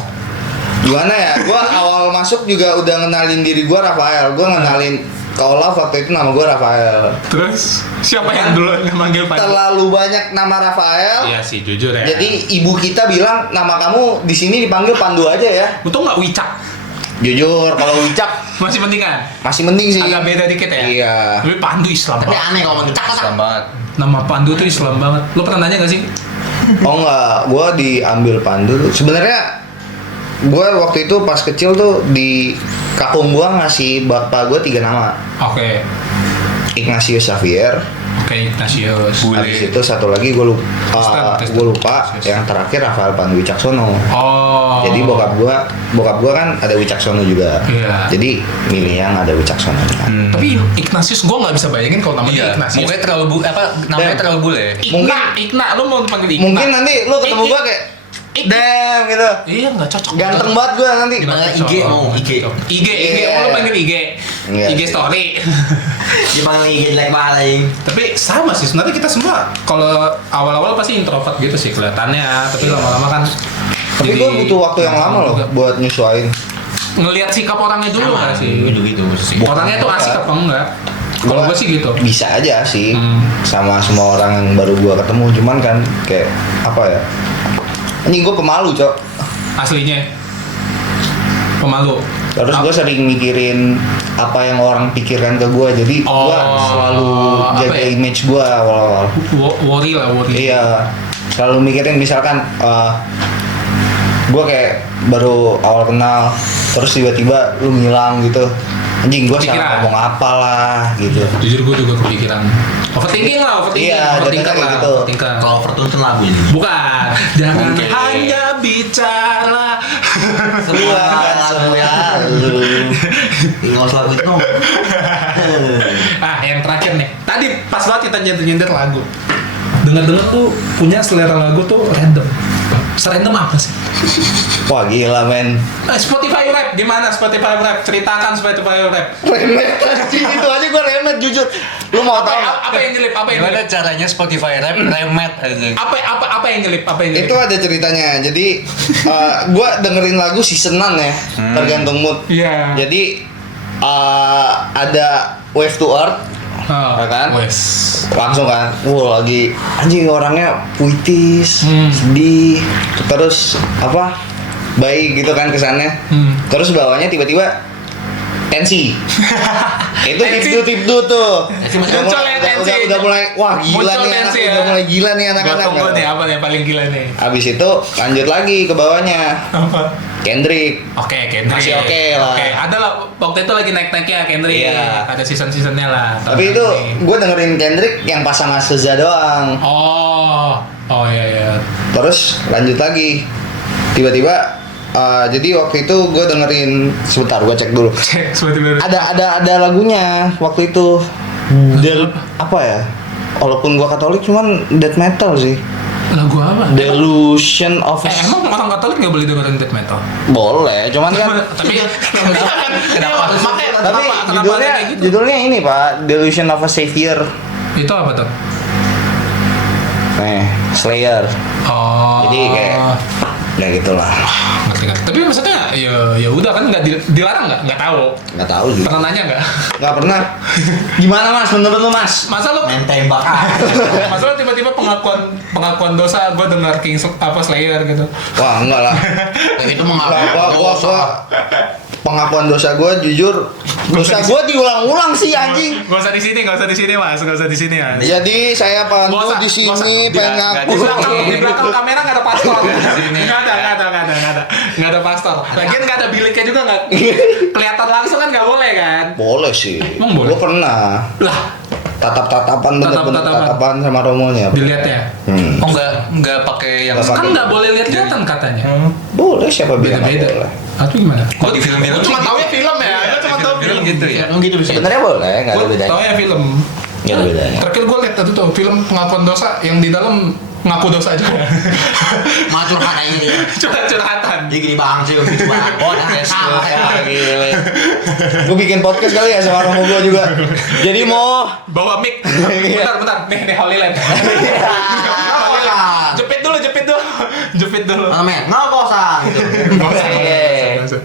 Gimana ya? Gue awal masuk juga udah ngenalin diri gue Rafael. Gue ngenalin ke Olaf waktu itu nama gue Rafael. Terus siapa yang duluan yang manggil Pandu? Terlalu banyak nama Rafael. Iya sih, jujur ya. Jadi ibu kita bilang nama kamu di sini dipanggil Pandu aja ya. Untung nggak Wicak. Jujur kalau Wicak Masih penting kan? masih mending sih. Agak beda dikit ya. Iya. Tapi Pandu Islam Tapi banget. aneh kalau manggil cak Islam banget. Nama Pandu tuh Islam banget. Lo pernah nanya gak sih? Oh enggak, gua diambil Pandu. Sebenarnya gua waktu itu pas kecil tuh di kakung gua ngasih bapak gua 3 nama. Oke. Ignatius Xavier. Oke, Ignatius. Habis itu satu lagi gua lupa, Kristen. gua lupa. Yang terakhir Rafael Pandu Wicaksono. Oh. Jadi bokap gua kan ada Wicaksono juga. Iya. Jadi milih yang ada Wicaksono. Tapi Ignatius gue nggak bisa bayangin kalau namanya Iya, Ignatius. mukanya terlalu namanya Dan- terlalu bule. Igna, lo mau panggil Igna? Mungkin nanti lu ketemu gua kayak damn gitu. Iya, nggak cocok. Ganteng banget gua nanti. Gimana? IG mau, IG. IG, Iya. lo panggil IG. Iya. IG story. Dipanggil IG jelek banget anjing. Tapi sama sih sebenarnya kita semua kalau awal-awal pasti introvert gitu sih kelihatannya, tapi lama-lama kan Tapi jadi gua butuh waktu yang lama loh juga. buat nyesuaiin. Ngelihat sikap orangnya dulu Sama nggak sih. gue juga gitu sih. Orangnya tuh asik apa enggak? Kalau gue sih gitu. Bisa aja sih. Hmm. Sama semua orang yang baru gua ketemu, cuman kan kayak apa ya? Ini gua pemalu, Cok. Aslinya pemalu. Terus gua sering mikirin apa yang orang pikirkan ke gua, jadi gua Oh, selalu apa jaga ya? image gua awal-awal. Worry lah, worry. Iya, selalu mikirin misalkan gua kayak baru awal kenal, terus tiba-tiba lu ngilang gitu. Anjing gua Kepikiran. salah ngomong apalah gitu. Jujur gue juga kepikiran. Overthinking lah, overthinking. Iya, overthinking jadinya kayak lah, gitu. overthinking. Kalau overtune kan lagu ini. Bukan. Jangan Oke. hanya bicara. Semua lagu Selalu. Tinggal lagu itu. Ah, yang terakhir nih. Tadi pas banget kita nyender-nyender lagu. Dengar-dengar tuh punya selera lagu tuh random. Serandom apa sih? Wah gila men. Spotify Rap gimana? Spotify Rap ceritakan Spotify Rap. Remet anjing, itu aja gua remet jujur. Lu mau tahu nggak? Apa yang nyelip? Apa yang Gimana nyelip? caranya Spotify rap remet anjing. Apa yang nyelip? Apa yang nyelip? Itu ada ceritanya. Jadi gua dengerin lagu seasonan ya, tergantung mood. Iya. Jadi ada Wave to Earth Oh, ya kan? wes. langsung kan, lagi anjing orangnya puitis, sedih, terus apa baik gitu kan kesannya. Terus bawahnya tiba-tiba tensi. Itu Tensi. tipdu tuh. Muncul ya tensi. Udah mulai wah gila Muncul nih anak, tensi ya. udah mulai gila nih Gua anak-anak. tunggu nih apa nih yang paling gila nih? Abis itu lanjut lagi ke bawahnya. Apa? Kendrick. Oke, Kendrick. Masih oke lah. Oke, ada lah waktu itu lagi naik-naiknya Kendrick. Iya. Ada season-seasonnya lah. Tapi itu gue dengerin Kendrick yang pasangan Seza doang. Oh iya iya. Terus lanjut lagi. Tiba-tiba jadi waktu itu gue dengerin sebentar gue cek dulu. Cek Spotify. Ada lagunya waktu itu. Apa ya? Walaupun gue Katolik cuman death metal sih. Lagu apa? Delusion of Emang orang Katolik nggak boleh dengerin death metal? boleh, cuman kan Tapi kenapa? tapi judulnya ini Pak, Delusion of a Savior. Itu apa tuh? Nih, Slayer. Oh. Jadi kayak ya gitulah. Ngerti. Tapi maksudnya ya udah kan nggak dilarang nggak tahu. Nggak tahu juga. Pernah nanya nggak? Nggak pernah. Gimana Mas? Menurut lu Mas? Masa lo Main tembak aja. masa lo tiba-tiba pengakuan dosa gue dengar Slayer gitu. Wah enggak lah. Itu mengaku Gua pengakuan dosa gue jujur dosa gue diulang-ulang sih anjing. Gak usah di sini mas, gak usah di sini ya. Jadi saya pantu di sini pengen ngaku. Di belakang kamera nggak ada pastor. Nggak ada pastor. Lagian nggak ada biliknya juga nggak kelihatan langsung kan nggak boleh kan? Boleh sih. Emang boleh? Gue pernah Lah, tatap-tatapan bener-bener tatapan sama romonya. dilihatnya. Oh nggak pakai yang Nggak pakai. Kan nggak boleh lihat kelihatan katanya. Boleh siapa bilang nggak Beda-beda. boleh? Atau gimana? Oh di film-film Cuma sih tahu ya gitu. film ya. Gue cuma tahu Film gitu ya. Emang gitu bisa. Sebenarnya boleh, nggak ada Gue bedanya. tahu ya film. Nggak ada bedanya. Terakhir gue lihat itu tuh film pengakuan dosa yang di dalam ngaku dosa aja. Mah curhat aja dia. Curhatan. Dia gini bang sih gitu bang. Podcast tuh. Gue bikin podcast kali ya sama romo gue juga. Jadi mau Bawa mic. Bentar. Nih Holy Land. Jepit dulu. Mana men? Nggak kosan gitu. Nggak usah.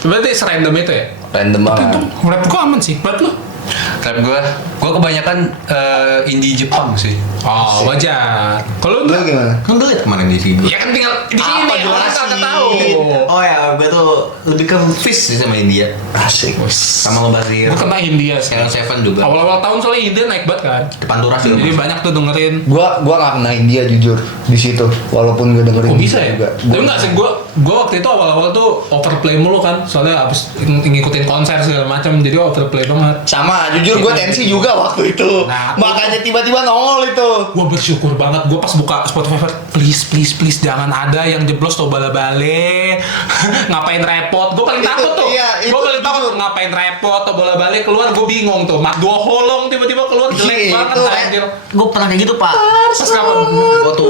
Berarti serandom itu ya? random banget. Rap gua aman sih. Rap lu? Rap gue kebanyakan indie Jepang sih. Oh, wajar. Kalau Lu lu gimana? Kan gue liat kemarin di sini. ya kan tinggal di sini Apa orang jelasin? kagak tahu. Oh ya, gue tuh lebih ke fish sih sama India. Asik. Sama lo Basir. Gua kena India sih. Seven Seven juga. Awal-awal tahun soalnya India naik banget kan. Depan Turas juga. Jadi banyak tuh dengerin. Gua nggak kena India jujur di situ, walaupun gue dengerin Kok bisa ya? juga. Tapi enggak sih, gua waktu itu awal-awal tuh overplay mulu kan. Soalnya abis ngikutin konser segala macam, jadi overplay banget. Sama, jujur gue tensi juga waktu itu. Nah, Makanya tiba-tiba nongol itu. Gue bersyukur banget, gue pas buka Spotify, please jangan ada yang jeblos atau bala-bale. Ngapain repot, gue paling Itu, takut tuh. iya, itu Gue paling takut jujur. ngapain repot atau bala-bale keluar, gue bingung tuh. Mak dua holong tiba-tiba keluar jelek Iya, banget itu, anjir. Gue pernah kayak gitu pak. Pas kapan? Waktu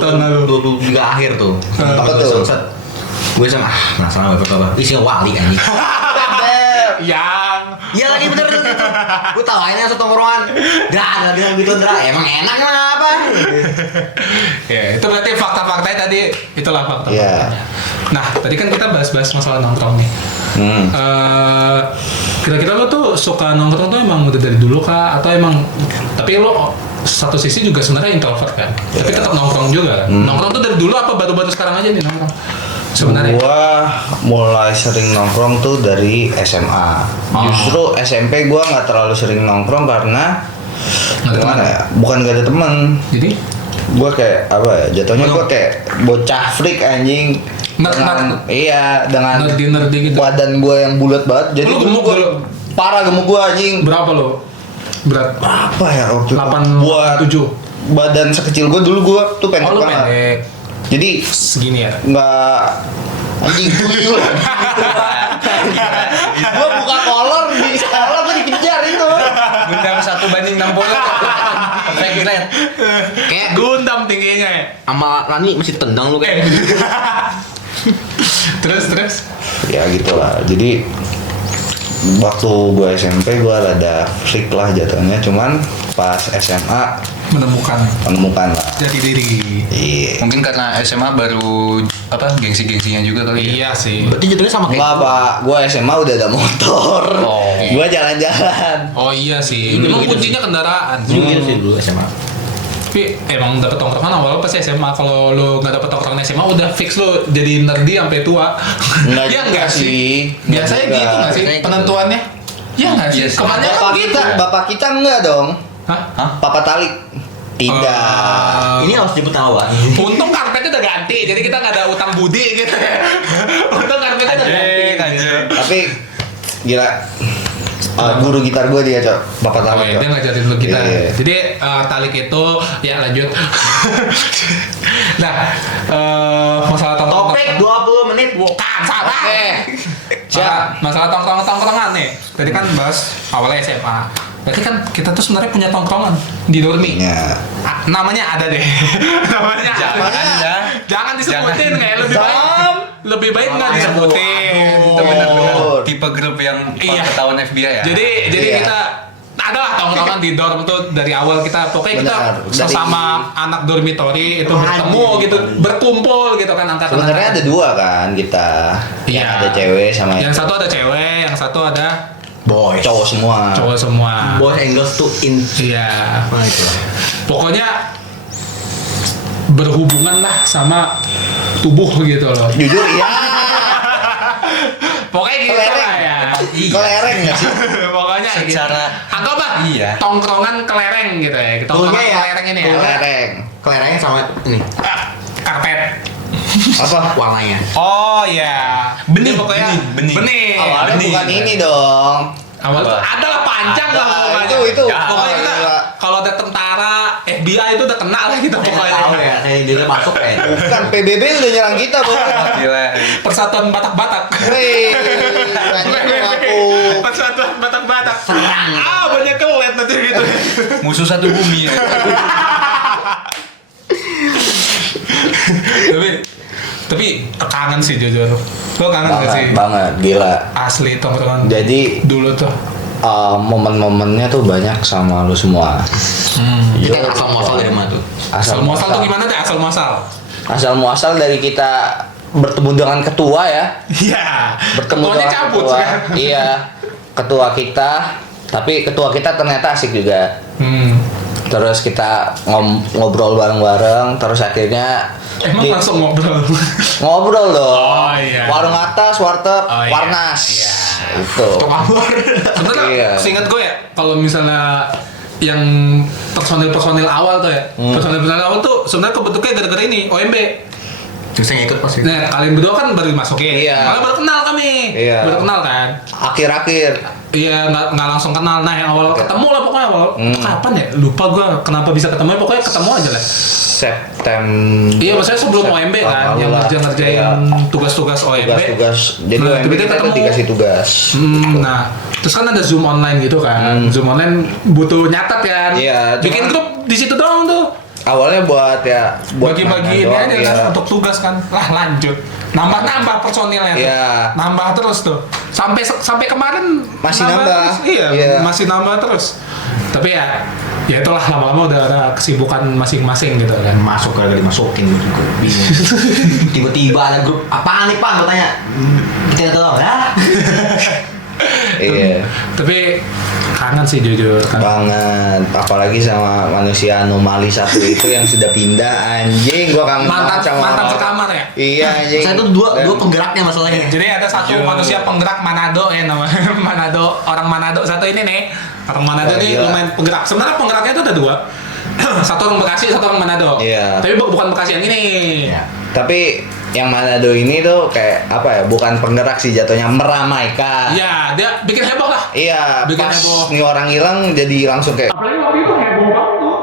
Tahun lalu. 2023 akhir tuh. Apa tuh? Gue sama penasaran apa? Isinya wali kan. Yang Iya lagi bener gitu. Gue tawainnya satu tongkrongan. Dra bilang gitu Dra. Emang enak kenapa? ya itu berarti fakta-faktanya tadi itulah fakta. Iya. Nah tadi kan kita bahas-bahas masalah nongkrong nih. Kira-kira lo tuh suka nongkrong tuh emang udah dari dulu kah atau emang tapi lo satu sisi juga sebenarnya introvert kan tapi tetap nongkrong juga kan? Nongkrong tuh dari dulu apa baru-baru sekarang aja nih nongkrong sebenarnya? Gua mulai sering nongkrong tuh dari SMA. Oh. Justru SMP gua nggak terlalu sering nongkrong karena Nggak ada gimana teman? ya? Bukan gak ada teman. Jadi Gua kayak apa ya? Jatuhnya gua kayak bocah freak anjing. Iya, dengan nerdy gitu. badan gua yang bulat banget. Jadi Lu dulu gemuk gua dulu? parah gemuk gua anjing. Berapa lo berat? Berapa ya waktu itu? 8, Buat 7. badan sekecil gua dulu gua tuh pendek Oh lu banget. pendek Jadi segini ya? nggak anjing tuyul gua buka kolor di sekolah gua dikejar itu Gundam 1:60. Perfect grade. Kayak Gundam tingginya ya? sama Rani masih tendang lu kayak. Terus ya gitulah. Jadi waktu gua SMP gua rada freak lah jatuhnya, cuman pas SMA menemukan menemukan lah. jati diri. Iya. Mungkin karena SMA baru gengsi-gengsinya juga kali ya. Iya sih. Berarti jadinya sama kayak. Enggak pak, gua SMA udah ada motor. Oh. Gua jalan-jalan. Oh iya sih. Memang kuncinya kendaraan. Juga sih dulu SMA. Tapi emang dapet tongkrongan awal pasti SMA. Kalau lu nggak dapet tongkrongan SMA udah fix lu jadi nerdy sampai tua. Enggak Iya juga nggak sih. Biasanya Enggak gitu juga. nggak sih Biasanya gitu. penentuannya? Iya nggak sih? Iya sih. Kebanyakan Bapak gitu. kita, bapak kita enggak dong. Hah? Papa Talik. Tidak. Ini harus jemput nama Pak. Untung karpetnya udah ganti, jadi kita nggak ada utang budi gitu. Untung karpetnya udah ganti. Tapi gila. Guru gitar gue dia, Cok. Bapak Oh Talik. iya, Cok. dia ngajarin lu kita. Iya. Jadi Talik itu ya lanjut. Nah, masalah tongkrong. Topik 20 menit. Bukan, salah. Siap. Masalah tongkrongan nih. Tadi kan bahas awalnya SMA. Berarti kan kita tuh sebenarnya punya tongkrongan di Dormi. Iya. Namanya ada deh. Namanya Jangan ada. ya. Jangan disebutin kayak lebih baik nggak disebutin. Itu benar-benar Oh. tipe grup yang Iya. ketahuan FBI ya. Jadi Iya. kita adalah tongkrongan di dorm tuh dari awal kita pokoknya kita Benar. sesama anak dormitory itu bertemu gitu, berkumpul gitu kan angkatan. Sebenarnya ada dua kan kita. Iya. Yang ada cewek sama Yang satu ada cewek, yang satu ada Boys. cowok semua. cowok semua. Boys and girls tuh in. Iya. Nah itu. Pokoknya berhubungan lah sama tubuh gitu loh. Jujur ya. Pokoknya gitu lah ya. Kelereng nggak sih? Pokoknya Secara- gitu. Anggaplah Iya. tongkrongan kelereng gitu ya. Tongkrongan Tuhnya ya. kelereng ini ya. Kelereng. Kelerengnya sama ini. Karpet. Apa? Warnanya. Oh iya. Benih, Pokoknya benih. benih. Awalnya benih. bukan ini dong. Awal tuh Apa? ada lah panjang lah Nah, pokoknya. itu. Pokoknya kita Gila. kalau ada tentara, FBI itu udah kena lah gitu Saya nggak pokoknya. tahu ya. Saya dia masuk ya. Bukan PBB udah nyerang kita, Bos. Gila. Persatuan Batak-Batak. Wih, anjing aku. Persatuan Batak-Batak. Serang. Ah, banyak kelet nanti gitu. Musuh satu bumi. tapi kangen sih jujur. Lo kangen gak sih? Banget, gila. Asli tongkrongan. Jadi Dulu tuh. momen-momennya tuh banyak sama lu semua. Kita asal muasal dari mana tuh? Asal muasal tuh gimana deh asal muasal? Asal muasal dari kita bertemu dengan ketua ya. Iya. Bertemu Ketuanya dengan cabut ketua. kan? Iya. Ketua kita, tapi ketua kita ternyata asik juga. Terus kita ngobrol bareng-bareng, terus akhirnya Emang langsung ngobrol. ngobrol dong. Oh, iya. Warung atas, warteg, Oh, iya. Warnas. Iya. Itu. Sebenarnya Iya. seingat gue ya, kalau misalnya yang personil awal tuh ya, personil awal tuh sebenarnya kebentuknya gara-gara ini OMB. Terus saya ngikut pasti. Nah, kalian berdua kan baru masukin. Iya. Malah baru kenal kami. Iya. Baru kenal kan. Akhir-akhir Iya, nggak langsung kenal. Nah, yang awal Oke. ketemu lah pokoknya awal. Kapan ya? Lupa gue kenapa bisa ketemu. Pokoknya ketemu aja lah. September. Iya, maksudnya sebelum OMB kan, yang Iya. ngerjain tugas-tugas OMB. Tugas-tugas. Jadi Nah, OMB tiba-tiba kita tuh ketemu. dikasih tugas. Nah, terus kan ada Zoom online gitu kan. Zoom online butuh nyatat kan. Iya, Bikin cuma- grup di situ doang tuh. Awalnya buat Bagi-bagi ini doang, aja iya. kan untuk tugas kan. Lah lanjut. Nambah personilnya tuh. Iya. Nambah terus tuh. Sampai kemarin Masih nambah. terus. Iya, Iya. masih nambah terus. Tapi ya itulah lama-lama udah ada kesibukan masing-masing gitu kan. Masuk kagak dimasukin gue juga bingung. Tiba-tiba ada grup apaan nih Pak? Gue tanya. Kita nggak tahu ya. Iya. Tapi kangen sih jujur. Banget, apalagi sama manusia anomali satu itu yang sudah pindah, anjing gua kangen banget sama Mantan orang. sekamar ya. Iya anjing. Saya tuh dua penggeraknya masalahnya. Jadi ada satu manusia penggerak Manado ya namanya. Manado, orang Manado satu ini nih. Orang Manado Oh, nih gila. lumayan penggerak. Sebenarnya penggeraknya itu ada dua. Satu orang Bekasi, satu orang Manado. Iya. Tapi bukan Bekasi yang ini. Iya. Tapi yang Manado ini tuh kayak apa ya? Bukan penggerak sih jatuhnya, meramaikan. Iya, dia bikin heboh lah. Iya, Bikin pas heboh. nih orang hilang jadi langsung kayak Apalagi waktu itu heboh banget tuh.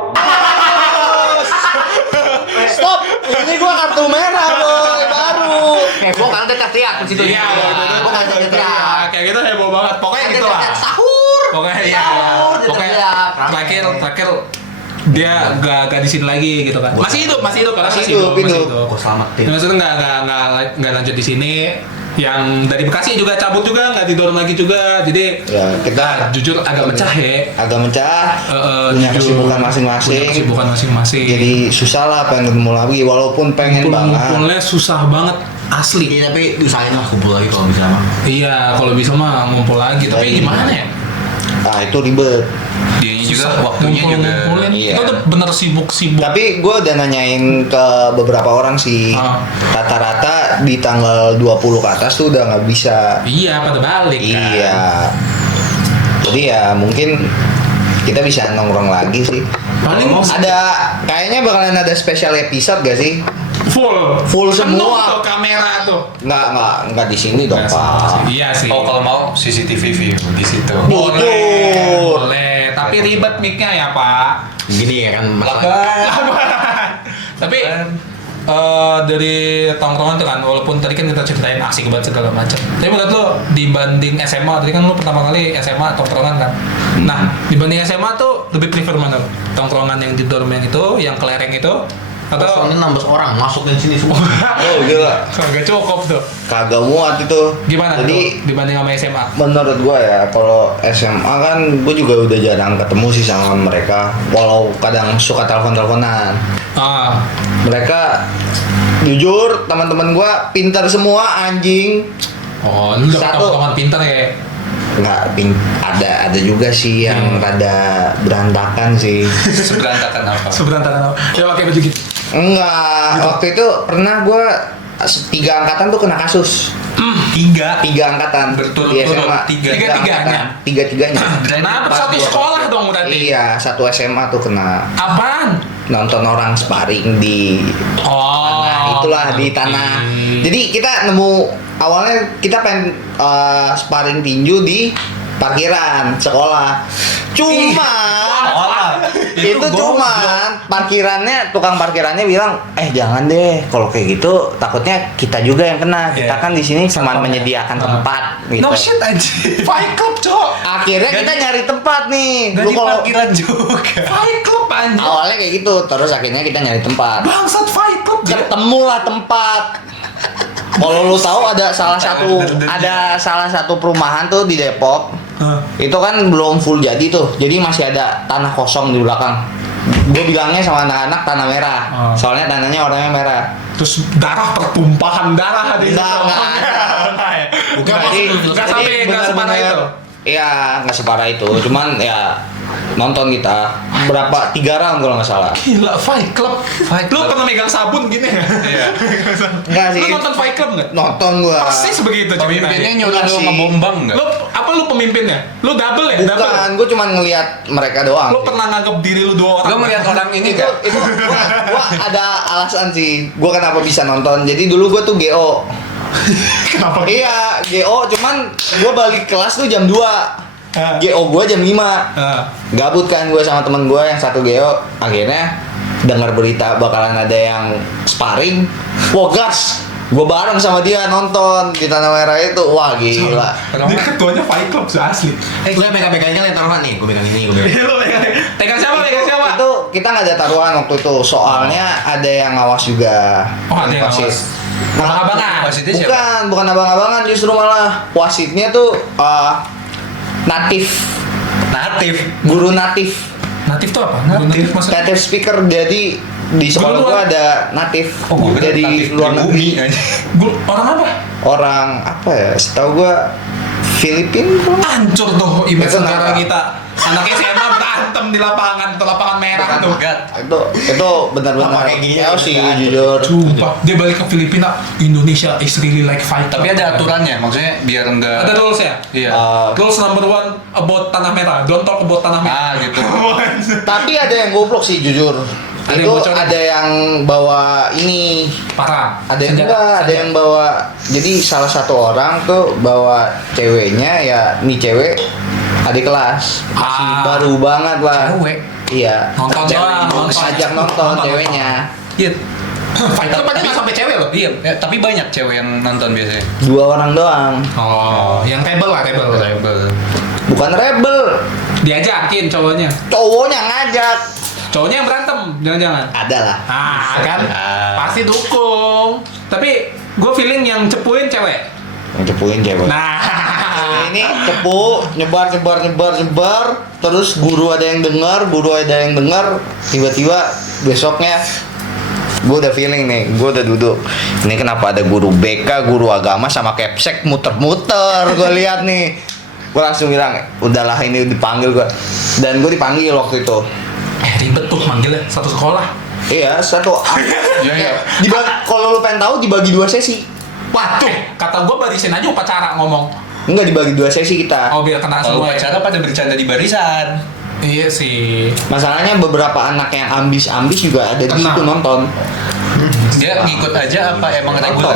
stop, ini gua kartu merah boy, baru. Heboh karena dia teriak di situ. Iya, waktu itu Heboh karena dia iya, teriak. kayak gitu heboh banget. Pokoknya Dia gitu lah. teriak, sahur. Pokoknya iya. Sahur, dia Pokoknya teriak. terakhir dia gak di sini lagi gitu kan. Masih hidup karena Masih hidup. Gue selamatin. Ya, maksudnya nggak lanjut di sini. Yang dari Bekasi juga cabut juga, nggak didorong lagi juga. Jadi Ya, kita jujur agak mecah ya. agak mencah, punya Jujur. kesibukan masing-masing. Punya kesibukan masing-masing. Jadi susah lah pengen ketemu lagi, walaupun pengen banget. Ngumpulnya susah banget asli. Iya tapi usahain lah kumpul lagi kalau bisa mah. Iya, kalau bisa mah ngumpul lagi. Tapi Iya. gimana ya? Ah itu ribet. Dianya juga waktunya juga. Ngumpulin. Iya. Itu udah bener sibuk-sibuk. Tapi gue udah nanyain ke beberapa orang sih, Ah. rata-rata di tanggal 20 ke atas tuh udah nggak bisa. Iya, pada balik kan. Iya. Jadi ya mungkin kita bisa nongkrong lagi sih. Paling Ada kayaknya bakalan ada special episode gak sih? full semua. Penuh tuh kamera tuh. Nggak di sini dong pak. Iya sih. Oh kalau mau CCTV view di situ. Boleh. Tapi ribet mic-nya ya, Pak. Gini ya kan masalah. Tapi dari tongkrongan tuh kan, walaupun tadi kan kita ceritain aksi banget segala macam. Tapi menurut lo dibanding SMA, tadi kan lo pertama kali SMA tongkrongan kan. Nah, dibanding SMA tuh lebih prefer mana lo? Tongkrongan yang di dorm yang itu, yang kelereng itu, Atau Kosongnya 16 orang masukin sini semua. Oh gila, kagak cukup tuh. kagak muat itu. Gimana Jadi tuh dibanding sama SMA? menurut gua ya, kalau SMA kan gua juga udah jarang ketemu sih sama mereka. Walau kadang suka telepon-teleponan. Ah, Mereka jujur teman-teman gua pintar semua anjing. oh, lu udah Satu. teman pintar ya. Ada juga sih yang rada berantakan sih. Seberantakan apa? Seberantakan apa? Ya pakai baju gitu. Enggak, waktu itu pernah gua 3 angkatan tuh kena kasus. 3. 3 angkatan Berturut-turut, di SMA. tiga. Tiga-tiganya? Tiga-tiganya. Nah, satu sekolah dong berarti. Iya, satu SMA tuh kena Apaan? nonton orang sparring di Oh, tanah, itulah di tanah. Jadi kita nemu awalnya kita pengen sparring tinju di parkiran sekolah. Cuman itu cuman parkirannya, tukang parkirannya bilang, jangan deh, kalau kayak gitu takutnya kita juga yang kena. Kita Iya. kan di sini cuma menyediakan tempat gitu. No shit anjir. Fight Club, Cok. Akhirnya kita nyari tempat nih. Gak Lu di kalau parkiran juga. Fight Club anjir. awalnya kayak gitu, terus akhirnya kita nyari tempat. Bangsat Fight Club. Ketemulah tempat. Kalau lu tahu ada salah satu perumahan tuh di Depok. Itu kan belum full jadi tuh. Jadi masih ada tanah kosong di belakang. Gue bilangnya sama anak-anak tanah merah. Soalnya tanahnya warnanya merah. Terus pertumpahan darah di Enggak. Bukan Jadi sampai enggak separah bener-bener- itu. Iya, nggak separah itu. Cuman ya nonton kita berapa 3 round kalau nggak salah. Gila, Fight Club. Lu pernah megang sabun gini nggak? Iya. Enggak sih. Lu nonton Fight Club nggak? Nonton gua. Persis begitu Pemimpinnya ceritanya. nyuruh lu Enggak sih. ngebombang enggak? Lu pemimpinnya? Lu double ya? Double. Bukan, gue cuma ngelihat mereka doang. Lu pernah nganggap diri lu 2 orang? Lu melihat orang ini itu enggak? itu gua ada alasan sih. Gua kenapa bisa nonton. Jadi dulu gua tuh GO. Kenapa? Iya, GO, cuman gua balik kelas tuh jam 2. GO gua jam 5. Gabut kan gua sama temen gua yang satu GO. Akhirnya dengar berita bakalan ada yang sparring. Wah, gas. Gua bareng sama dia nonton di Tanah Merah itu. Wah, gila. Dia ketuanya Fight Club asli. Lu yang pegang-pegangnya yang taruhan nih, gue pegang ini, gue pegang. Lu pegang siapa? Pegang siapa? Itu kita nggak ada taruhan waktu itu. Soalnya ada yang ngawas juga. Oh, ada yang Wasit. ngawas. Abang-abangan. Wasitnya siapa? Bukan abang-abangan, justru malah wasitnya tuh natif, guru natif, Natif tuh apa? Natif maksudnya? native speaker. Jadi di sekolah Guru gua luar. ada natif, Oh, gue jadi luar negeri. Orang apa? Orang apa ya? Setahu gua Filipina. Hancur tuh image Itu negara kenapa? kita. Anak SMA berantem di lapangan, tuh lapangan merah tuh. Itu benar-benar Sama kayak gini chaos sih, juga. jujur. Sumpah, dia balik ke Filipina, Indonesia is really like fight. Tapi ada aturannya, maksudnya biar enggak. Ada rules ya? Iya. Rules number 1 about tanah merah. Don't talk about tanah merah. Gitu. Tapi ada yang goblok sih, jujur. Ada yang Itu bocorin? ada yang bawa ini. Parah. Ada yang enggak, ada yang bawa. Jadi salah satu orang tuh bawa ceweknya, ya nih cewek adik kelas, masih baru banget lah. Cewek? Iya. Nonton doang, nonton. Ajak nonton ceweknya. Iya. Fight Club aja nggak sampai cewek loh. Iya, tapi banyak cewek yang nonton biasanya. 2 orang doang. Oh, yang rebel lah, rebel. Bukan rebel, Diajakin cowoknya. cowoknya ngajak. Cowoknya yang berantem, jangan-jangan. Ada lah. Kan? Pasti dukung. Tapi gue feeling yang cepuin cewek. Yang cepuin cewek. Nah, Ini cepu nyebar, terus guru ada yang dengar, tiba-tiba besoknya gue udah feeling nih, gue udah duduk. Ini kenapa ada guru BK, guru agama sama kepsek muter-muter, gue lihat nih. Gue langsung bilang, udahlah ini dipanggil gue. Dan gue dipanggil waktu itu. ribet tuh manggilnya satu sekolah. Iya, satu. Iya. Kalau lu pengen tahu dibagi 2 sesi. Waduh, kata gue barisin aja upacara ngomong. Enggak, dibagi 2 sesi kita. Oh, biar kena Kalau semua. pacara pada bercanda di barisan. Iya sih. Masalahnya beberapa anak yang ambis juga ada di Kena. situ nonton. Dia ngikut aja apa emang Nonton. reguler?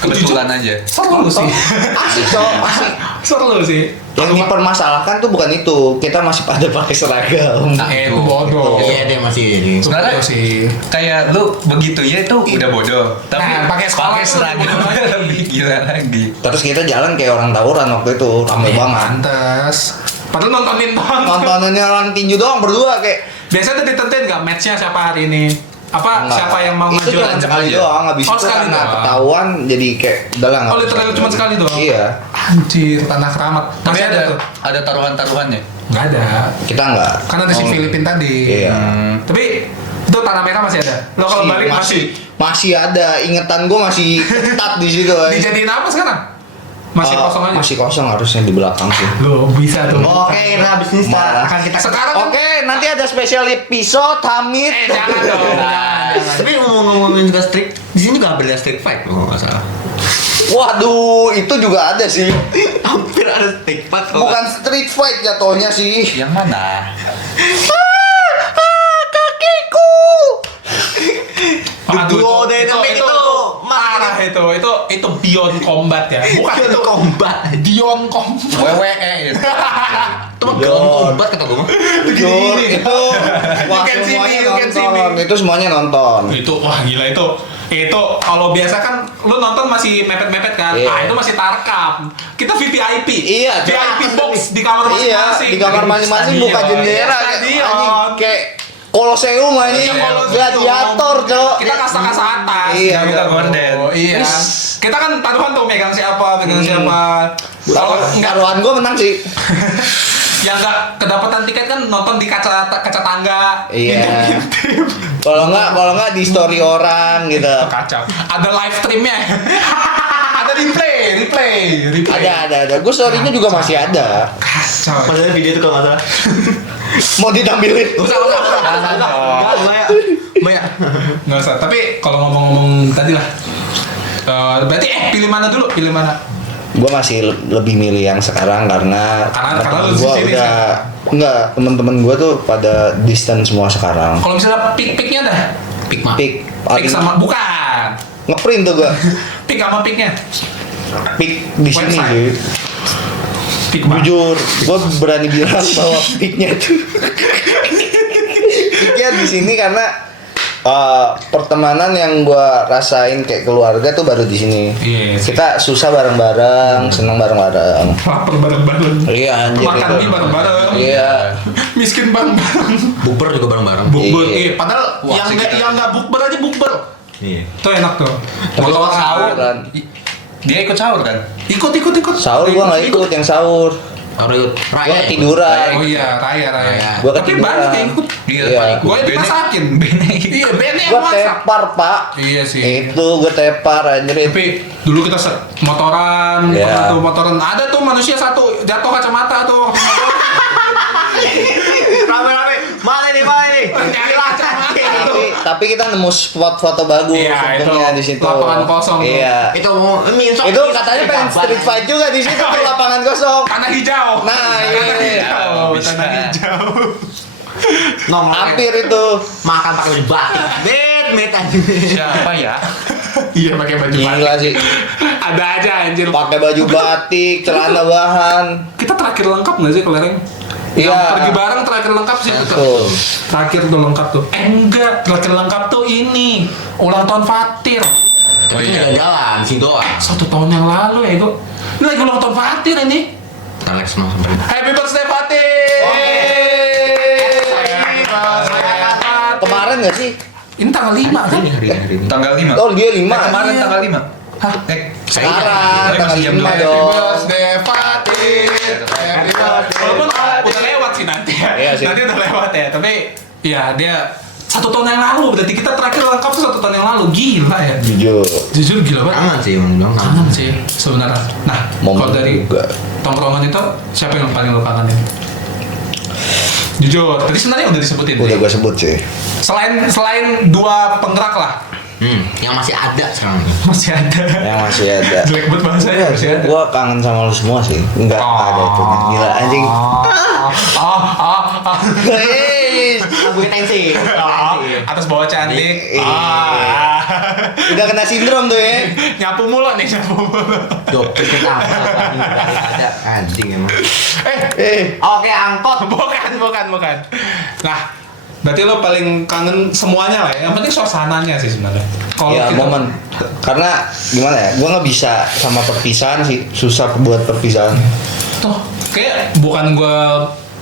Kebetulan aja. Seru sih. Asik cok, asik. Seru sih. Yang dipermasalahkan tuh bukan itu, kita masih pada pakai seragam. Itu bodoh. Iya dia masih ini. Sebenarnya Bodoh sih. kayak lu begitu ya itu udah bodoh. Tapi Nah, pakai sekolah tuh seragam bodoh lagi. lebih gila lagi. Terus kita jalan kayak orang tawuran waktu itu, rame banget. Pantes. Padahal nontonin doang. Nontonannya orang tinju doang berdua kayak. Biasanya tuh ditentuin nggak matchnya siapa hari ini. Apa Enggak. siapa yang mau itu maju cuma aja? sekali doang, habis Oh, itu sekali karena doang. ketahuan jadi kayak udah lah nggak Oh, usah. literally cuma sekali doang? Iya, Anjir, tanah keramat. Tapi Masih ada tuh? ada taruhan-taruhannya. Nggak ada. kita nggak. Kan ada si Oh, Filipin tadi. Iya. Tapi itu tanah merah masih ada. Lo kalau balik masih ada, ingetan gue masih ketat di situ. dijadiin apa sekarang? Masih kosong aja. Masih kosong harusnya di belakang sih. Lo bisa tuh. Oke, nah habis ini Marah. akan kita Sekarang kan Oke, nanti ada special episode Hamid. jangan dong. jangan. Tapi ngomong-ngomongin juga street, di sini juga ada street fight kalau nggak salah. Waduh, itu juga ada sih. Hampir ada street fight. kalau Bukan street fight jatuhnya sih. Yang mana? Kakiku. Aduh, Duo dynamic itu marah itu beyond combat ya. Bukan itu itu combat. beyond combat. WWE gitu. Itu mah gak combat kata gue mah. Jujur, itu wah You can see me, semuanya you can see me. nonton. Itu semuanya nonton. Itu wah gila itu kalau biasa kan lu nonton masih mepet-mepet kan. Iya. Ah, itu masih tarkam. Kita VVIP. Iya, VIP box di kamar masing-masing. Iya, di kamar masing-masing buka Stadion. jendela Stadion. anjing, kayak Koloseum anjing, Iya, Koloseum. gladiator, Cok. Kita kasta-kasta atas. Iya, Kita kita gorden. Iya. Wis. Kita kan taruhan tuh megang siapa. Kalau enggak Taruhan gue menang sih. yang enggak kedapatan tiket kan nonton di kaca tangga. Iya. Ngintip-ngintip. Kalau enggak di story orang gitu. Itu kacau. Ada live streamnya. Ada replay. Ada. Gue story-nya juga masih ada. Kacau. Padahal video itu kalau nggak salah. Mau ditampilin. Gak usah. Maya. Nggak usah. Tapi kalau ngomong-ngomong tadi lah. Berarti pilih mana dulu? Pilih mana? Gue masih lebih milih yang sekarang karena Karena lu di gue sini udah enggak, temen-temen gue tuh pada distance semua sekarang. Kalau misalnya pick-picknya dah. Pick mah. Pick Pick sama bukan. ngeprint tuh gue. Pick sama picknya. Pick di sini Website. sih. Pick mana? Jujur, gue berani bilang bahwa picknya tuh picknya di sini karena pertemanan yang gue rasain kayak keluarga tuh baru di sini. Iya sih. Kita susah bareng-bareng, seneng bareng-bareng. Lapar bareng-bareng. Iya anjir Makan itu. mie bareng-bareng. Iya. Miskin bareng-bareng. Bukber juga bareng-bareng. Bukber. Iya. Iya. Padahal Wah, yang segitu. nggak bukber aja bukber. Iya. Itu enak tuh. Tapi Motor kalau sahur kan. Dia ikut sahur kan? Ikut. Sahur gue nggak ikut yang sahur. Harus ikut Gue raya. ketiduran. Oh iya, raya. Gua Tapi ketiduran. banyak yang ikut. Iya, Iya. Pak, ikut. Gue dimasakin. Iya, bandnya Gue yang masak. tepar pak. Iya sih. Itu gue tepar anjir. Tapi dulu kita motoran, Iya. pernah tuh motoran. Ada tuh manusia satu jatuh kacamata tuh. Rame-rame. Mana nih? Nyari kacamata tuh. Tapi kita nemu spot foto bagus Iya, untungnya itu di situ. lapangan kosong tuh. Iya. Itu insok. Itu katanya pengen street fight juga di situ tuh lapangan kosong. Tanah hijau. Nah, iya. Tanah hijau. Bisa. Tanah hijau. Ngomong Hampir itu. makan pakai baju batik. Bet aja. Siapa ya? Iya pakai baju Gila batik. sih. Ada aja anjir. Pakai baju batik, celana bahan. Kita terakhir lengkap nggak sih kelereng? Iya. Yang pergi bareng terakhir lengkap sih. Betul. Terakhir tuh lengkap tuh. Enggak, terakhir lengkap tuh ini ulang tahun Fatir. Oh iya. Jalan sih doang. 1 tahun yang lalu ya itu. Ini lagi ulang tahun Fatir ini. Alex mau sampai. Happy birthday Fatir. Happy birthday Fatir. Kemarin nggak sih? Ini tanggal 5 kan? Hari ini. Tanggal 5. Oh dia 5. Kemarin Iya. tanggal 5. Hah? Sekarang Masih tanggal jam 5 dua. dong. Happy birthday Fatir. Happy birthday. Walaupun udah lewat sih nanti ya. Iya sih. Nanti udah lewat ya. Tapi ya dia 1 tahun yang lalu. Berarti kita terakhir lengkap tuh 1 tahun yang lalu. Gila ya. Jujur. Jujur gila banget. Kangen sih emang bilang Kangen sih sebenarnya. Nah, Momen kalau dari juga. tongkrongan itu siapa yang paling lo kangenin? Jujur, tadi sebenarnya udah disebutin. Udah sih. gue sebut sih. Selain 2 penggerak lah, yang masih ada sekarang. masih ada. Yang masih ada. Jelek banget bahasanya masih ada. Gue kangen sama lu semua sih. Enggak ada itu. Gila anjing. Hei, Lagu tensi. Atas bawah cantik. Iya. udah kena sindrom tuh ya. Nyapu mulu nih, nyapu mulu. Dokter kita ada anjing emang. Oke, angkot. Bukan. Nah, berarti lo paling kangen semuanya lah ya. Yang penting suasananya sih sebenarnya. Kalau Ya kita momen. Karena gimana ya? Gue nggak bisa sama perpisahan sih. Susah buat perpisahan. tuh kayak bukan gue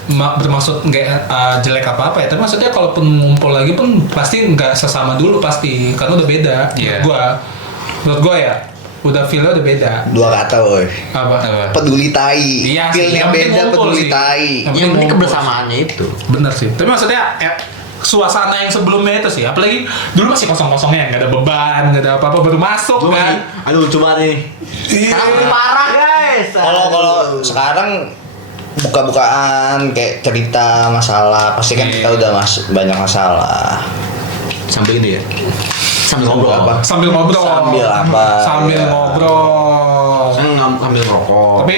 bermaksud nggak jelek apa ya, tapi maksudnya kalaupun ngumpul lagi pun pasti nggak sesama dulu pasti, karena udah beda. Iya. Menurut gua ya, udah feel-nya udah beda. Dua kata woy. Apa? Peduli tai. Iya sih, Feel-nya yang penting beda, ngumpul peduli sih. tai. Yang penting ngumpul. kebersamaannya itu. Bener sih, tapi maksudnya suasana yang sebelumnya itu sih, apalagi dulu masih kosong-kosongnya, nggak ada beban, nggak ada apa-apa, baru masuk kan. Aduh, coba nih. Sekarang udah parah guys. Kalau sekarang buka-bukaan kayak cerita masalah, pasti kan kita udah banyak masalah. Sambil itu ya. Sambil ngobrol Apa? Sambil ngobrol. Sambil apa? Sambil Ya. ngobrol. Saya ngambil rokok. Tapi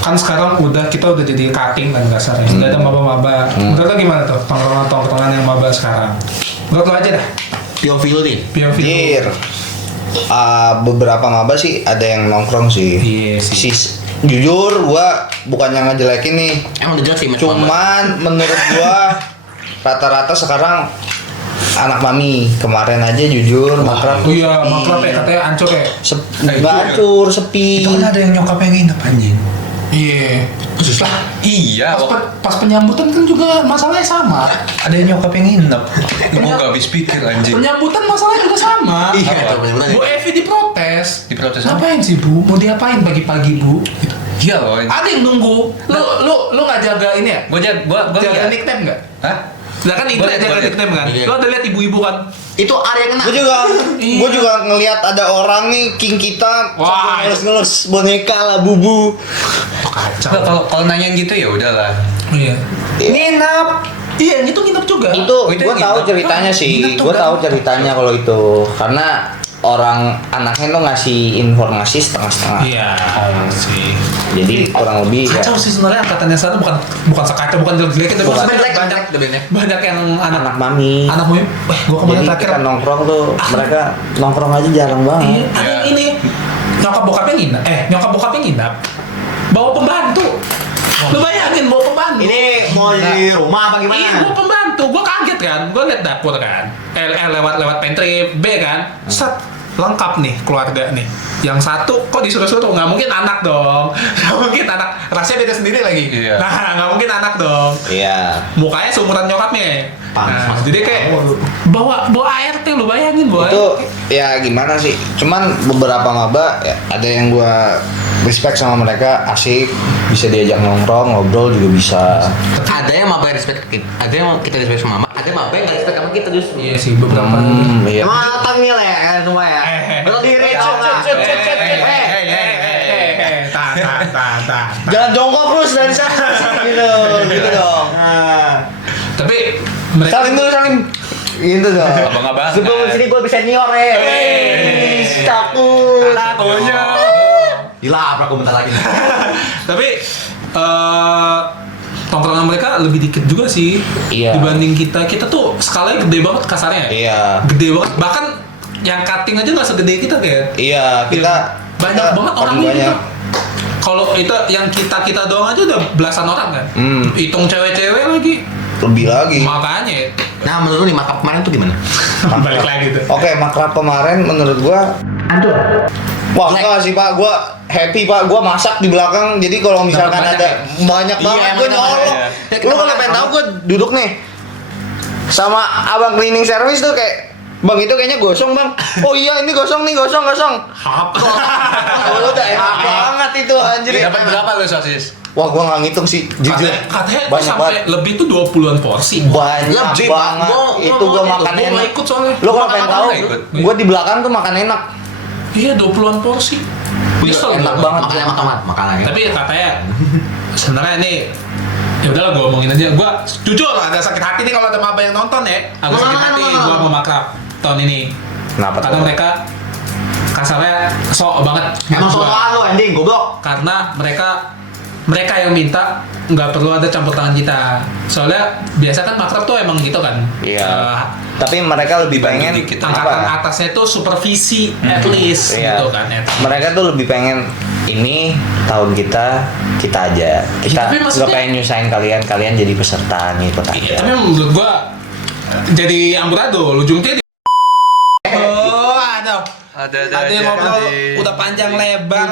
kan sekarang kita udah jadi cutting kan kasarnya. Sudah ada maba-maba. Menurut lo gimana tuh tongkrongan yang maba sekarang? Menurut lo aja dah. POV lu nih. POV lo. Jir. Beberapa maba sih ada yang nongkrong sih. Iya sih. Jujur gua bukannya ngejelekin nih. Emang udah jelas sih, Mas. Cuman menurut gua rata-rata sekarang anak mami kemarin aja jujur makrab tuh Iya, sepi. maklap ya katanya hancur ya. Nggak hancur, sepi. Itu kan ada yang nyokapnya nginep anjing. Iya. Khusus lah. Iya, Pas penyambutan kan juga masalahnya sama. ada yang nyokapnya nginep. Gue gak habis pikir anjing. Penyambutan masalahnya juga sama. Iya. Bu Evi diprotes. Diprotes apa? Ngapain sih Bu? Mau diapain pagi-pagi Bu? Gitu. Iya loh. Ada yang nunggu. Lu nggak jaga ini ya? Gue Jaga liat. nickname nggak? Hah? Lah kan itu Boleh, jaga boleh. nickname kan? Iya. Lu ada lihat ibu-ibu kan? Itu area yang kena. Iya. Gue juga ngelihat ada orang nih king kita Wah, sampai ngelus boneka lah bubu. Kacau. Nggak, kalau nanya yang gitu ya udahlah. Iya. Nginap. Iya, yang itu nginap juga. Itu Oh, itu gue yang tahu gitu. ceritanya Nginep sih, tuh gue kan. tahu ceritanya kalau itu karena orang anaknya tuh ngasih informasi setengah-setengah. Iya sih. Jadi kurang lebih ya Kacau sih sebenarnya angkatannya sana bukan sekacau, bukan jelek-jelekin, tapi Bukan. maksudnya banyak yang anak mami. anak gue kemarin Jadi terakhir kita nongkrong tuh mereka nongkrong aja jarang iya, banget. ada Iya. yang ini nyokap bokapnya nginap bawa pembantu. Lu bayangin bawa pembantu. Ini mau di rumah apa Iya, gimana? bawa pembantu. Gua kaget kan. Gua liat dapur kan. Lewat pantry B kan. Set lengkap nih keluarga nih. Yang satu kok disuruh-suruh, nggak mungkin anak dong. Nggak mungkin anak. Rasanya beda sendiri lagi. Iya. Nah, nggak mungkin anak dong. Iya. Mukanya seumuran nyokapnya. Panas, Mas. Jadi kayak bawa ART, lu bayangin bawa Itu ART. ya gimana sih? Cuman beberapa maba ya, ada yang gua respect sama mereka, asik, bisa diajak nongkrong, ngobrol juga bisa. Ada yang maba respect kita, ada yang kita respect sama mama, ada yang maba yang nggak respect sama kita justru. Iya sih beberapa. Iya. Matang nih lah ya kalian semua ya. Berdiri tau nggak? Ta. Jangan jongkok terus dari sana gitu, gitu dong. Tapi mereka Salim dulu salim. Gitu dong. Abang-abangan. Sebelum sini gue bisa senior ya. Takut. takonya. Gila, apa komentar lagi? Tapi tongkrongan mereka lebih dikit juga sih Iya. dibanding kita. Kita tuh skalanya gede banget kasarnya. Iya. Gede banget. Bahkan yang cutting aja nggak segede kita kayak. Iya, kita banyak kita banget orang orangnya banyak. gitu. Kalau itu yang kita doang aja udah belasan orang kan. Hitung cewek-cewek lagi. Lebih lagi. Makanya Nah, menurut lu nih mata kemarin tuh gimana? balik lagi tuh. Oke, makrab kemarin menurut gua wah enggak sih Pak, gua happy Pak, gua masak di belakang. Jadi kalau misalkan Dapat ada banyak Iya, banget emang gua dapat, nyolok. iya. Ya, kita Lu kalau makan. pengen tahu gua duduk nih sama abang cleaning service tuh kayak Bang itu kayaknya gosong bang. Oh iya ini gosong nih gosong. Hap. Oh, udah enak banget itu anjir. Dapat berapa lu sosis? Wah gua nggak ngitung sih jujur. Katanya tuh Banyak sampai banget. lebih tuh 20-an porsi. Banyak Lebih, Pak. banget. Gua Itu gua makan Gua nggak enak. ikut soalnya. Lu kalau Gua pengen nggak tahu, ikut. gua di belakang tuh makan enak. Iya 20-an porsi. Nyesel Enak gua. banget. Makan lagi. Tapi ya katanya sebenarnya ini ya udahlah gue omongin aja. Gue jujur agak sakit hati nih kalau ada maba yang nonton ya. Agak sakit hati gue mau makrab tahun ini. Kenapa Karena tuh? mereka kasarnya sok banget. Emang Gua. soal lu anjing, goblok. Karena mereka yang minta nggak perlu ada campur tangan kita. Soalnya biasa kan makrab tuh emang gitu kan. Iya. Tapi mereka lebih Dibantu pengen dikit. Angkatan apa? atasnya tuh supervisi at least Iya. gitu kan. at least. Mereka tuh lebih pengen ini tahun kita aja. Kita tapi nggak maksudnya- pengen nyusahin kalian jadi peserta ngikut Iya, aja. tapi menurut gua jadi amburadul ujungnya di oh ada yang ngobrol udah panjang lebar.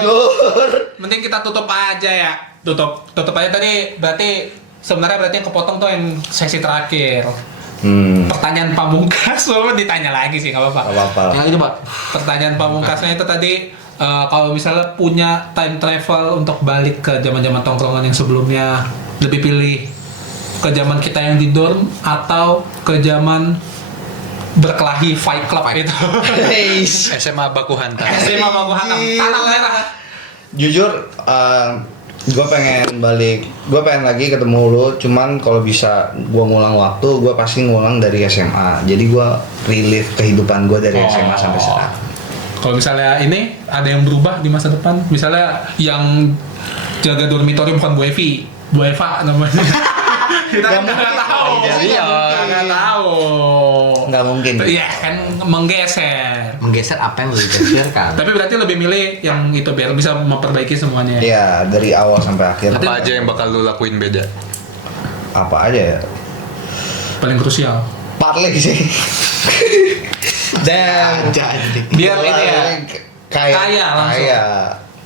Mending kita tutup aja ya. Tutup aja tadi berarti sebenarnya berarti yang kepotong tuh yang sesi terakhir. Pertanyaan pamungkas, walaupun ditanya lagi sih, nggak apa-apa. Gak apa-apa. Yang itu, Pak. Pertanyaan pamungkasnya itu tadi, kalau misalnya punya time travel untuk balik ke zaman-zaman tongkrongan yang sebelumnya, lebih pilih ke zaman kita yang di dorm atau ke zaman berkelahi fight club itu? SMA Baku Hantam. SMA Baku Hantam, tanah merah. Jujur, gue pengen lagi ketemu lu. Cuman kalau bisa gue ngulang waktu, gue pasti ngulang dari SMA. Jadi gue relive kehidupan gue dari SMA sampai sekarang. Kalau misalnya ini ada yang berubah di masa depan, misalnya yang jaga dormitory bukan Bu Evi, Bu Eva namanya. Kita nggak tahu. Nggak tahu. Nggak mungkin. Iya kan menggeser. Menggeser apa yang udah digeserkan. Tapi berarti lebih milih yang itu biar bisa memperbaiki semuanya. Iya, dari awal sampai akhir. Apa aja yang bakal lu lakuin beda? Apa aja ya? Paling krusial. Parley sih. Dan Biar ini ya. Kaya langsung.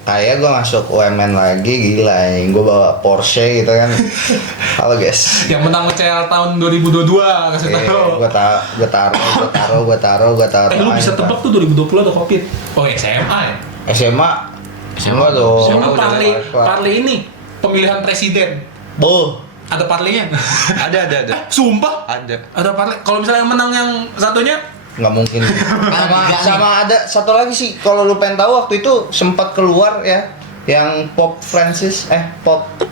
Kaya gue masuk UMN lagi, gila nih. Gue bawa Porsche gitu kan. Halo guys. Yang menang UCL tahun 2022 kasih tahu. Gue taruh. Lu bisa tebak tuh 2020 ada Covid. Oh SMA ya? SMA. Enggak dong. SMA Oh, udah Parley ini pemilihan presiden. Boh. Ada Parley-nya? Ada. Sumpah? Ada. Ada Parley. Kalau misalnya yang menang yang satunya, Nggak mungkin. sama ada satu lagi sih, kalau lu pengen tahu, waktu itu sempat keluar ya, yang Pop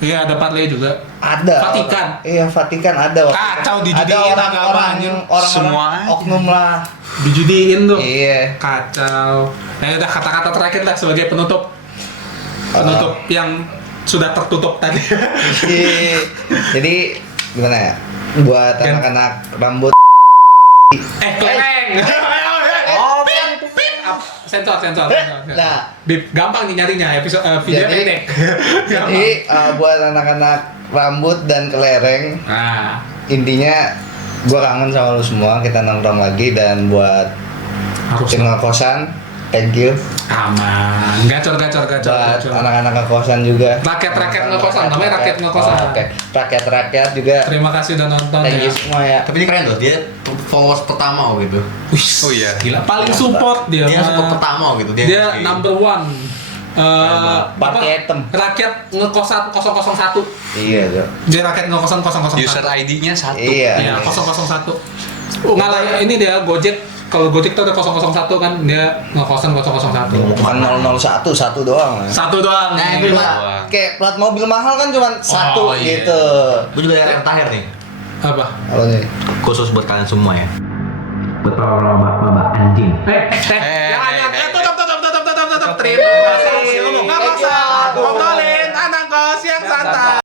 iya ada Parley juga. ada. Vatikan. Iya, Vatikan ada. Kacau dijudiin ada agama, anjing. orang Semua oknum lah. Dijudiin tuh. Iya. Kacau. Nah udah kata-kata terakhir lah sebagai penutup. Penutup yang sudah tertutup tadi. Jadi gimana ya? Buat anak-anak rambut. Kelereng. Oh, Pip. Sensor. Nah. Bip, gampang nih nyarinya episode video Jadi- pendek. Jadi buat anak-anak rambut dan kelereng, Nah, intinya gua kangen sama lu semua. Kita nongkrong lagi. Dan buat harus tim ngekossan, thank you. aman. Gacor. Buat anak-anak ngekossan juga. Rakyat ngekossan, namanya rakyat ngekossan. Oke. Rakyat juga. Terima kasih udah nonton Thank ya. you semua ya. Tapi ini keren loh, dia followers pertama gitu. Wih, Oh iya. gila paling support dia. Dia mah. support pertama gitu. Dia number one. Party apa? item. Rakyat ngekossan 001. Iya, Jo. Dia rakyat ngekossan 001. User ID-nya 1. Iya. Iya, 001. Ngalah ini dia Gojek. Kalau Gojek tuh ada 001 kan, dia ngekossan 001. Bukan 001, satu doang. Satu doang. Nah, Gila. itu Pak. Kayak plat mobil mahal kan cuma satu iya. gitu. Gue juga ada yang terakhir nih, Apa? Apa nih? khusus buat kalian semua ya. Buat para maba anjing. Jangan. Tutup. Terima kasih. Nggak usah. Ngobrolin anak kos yang santai.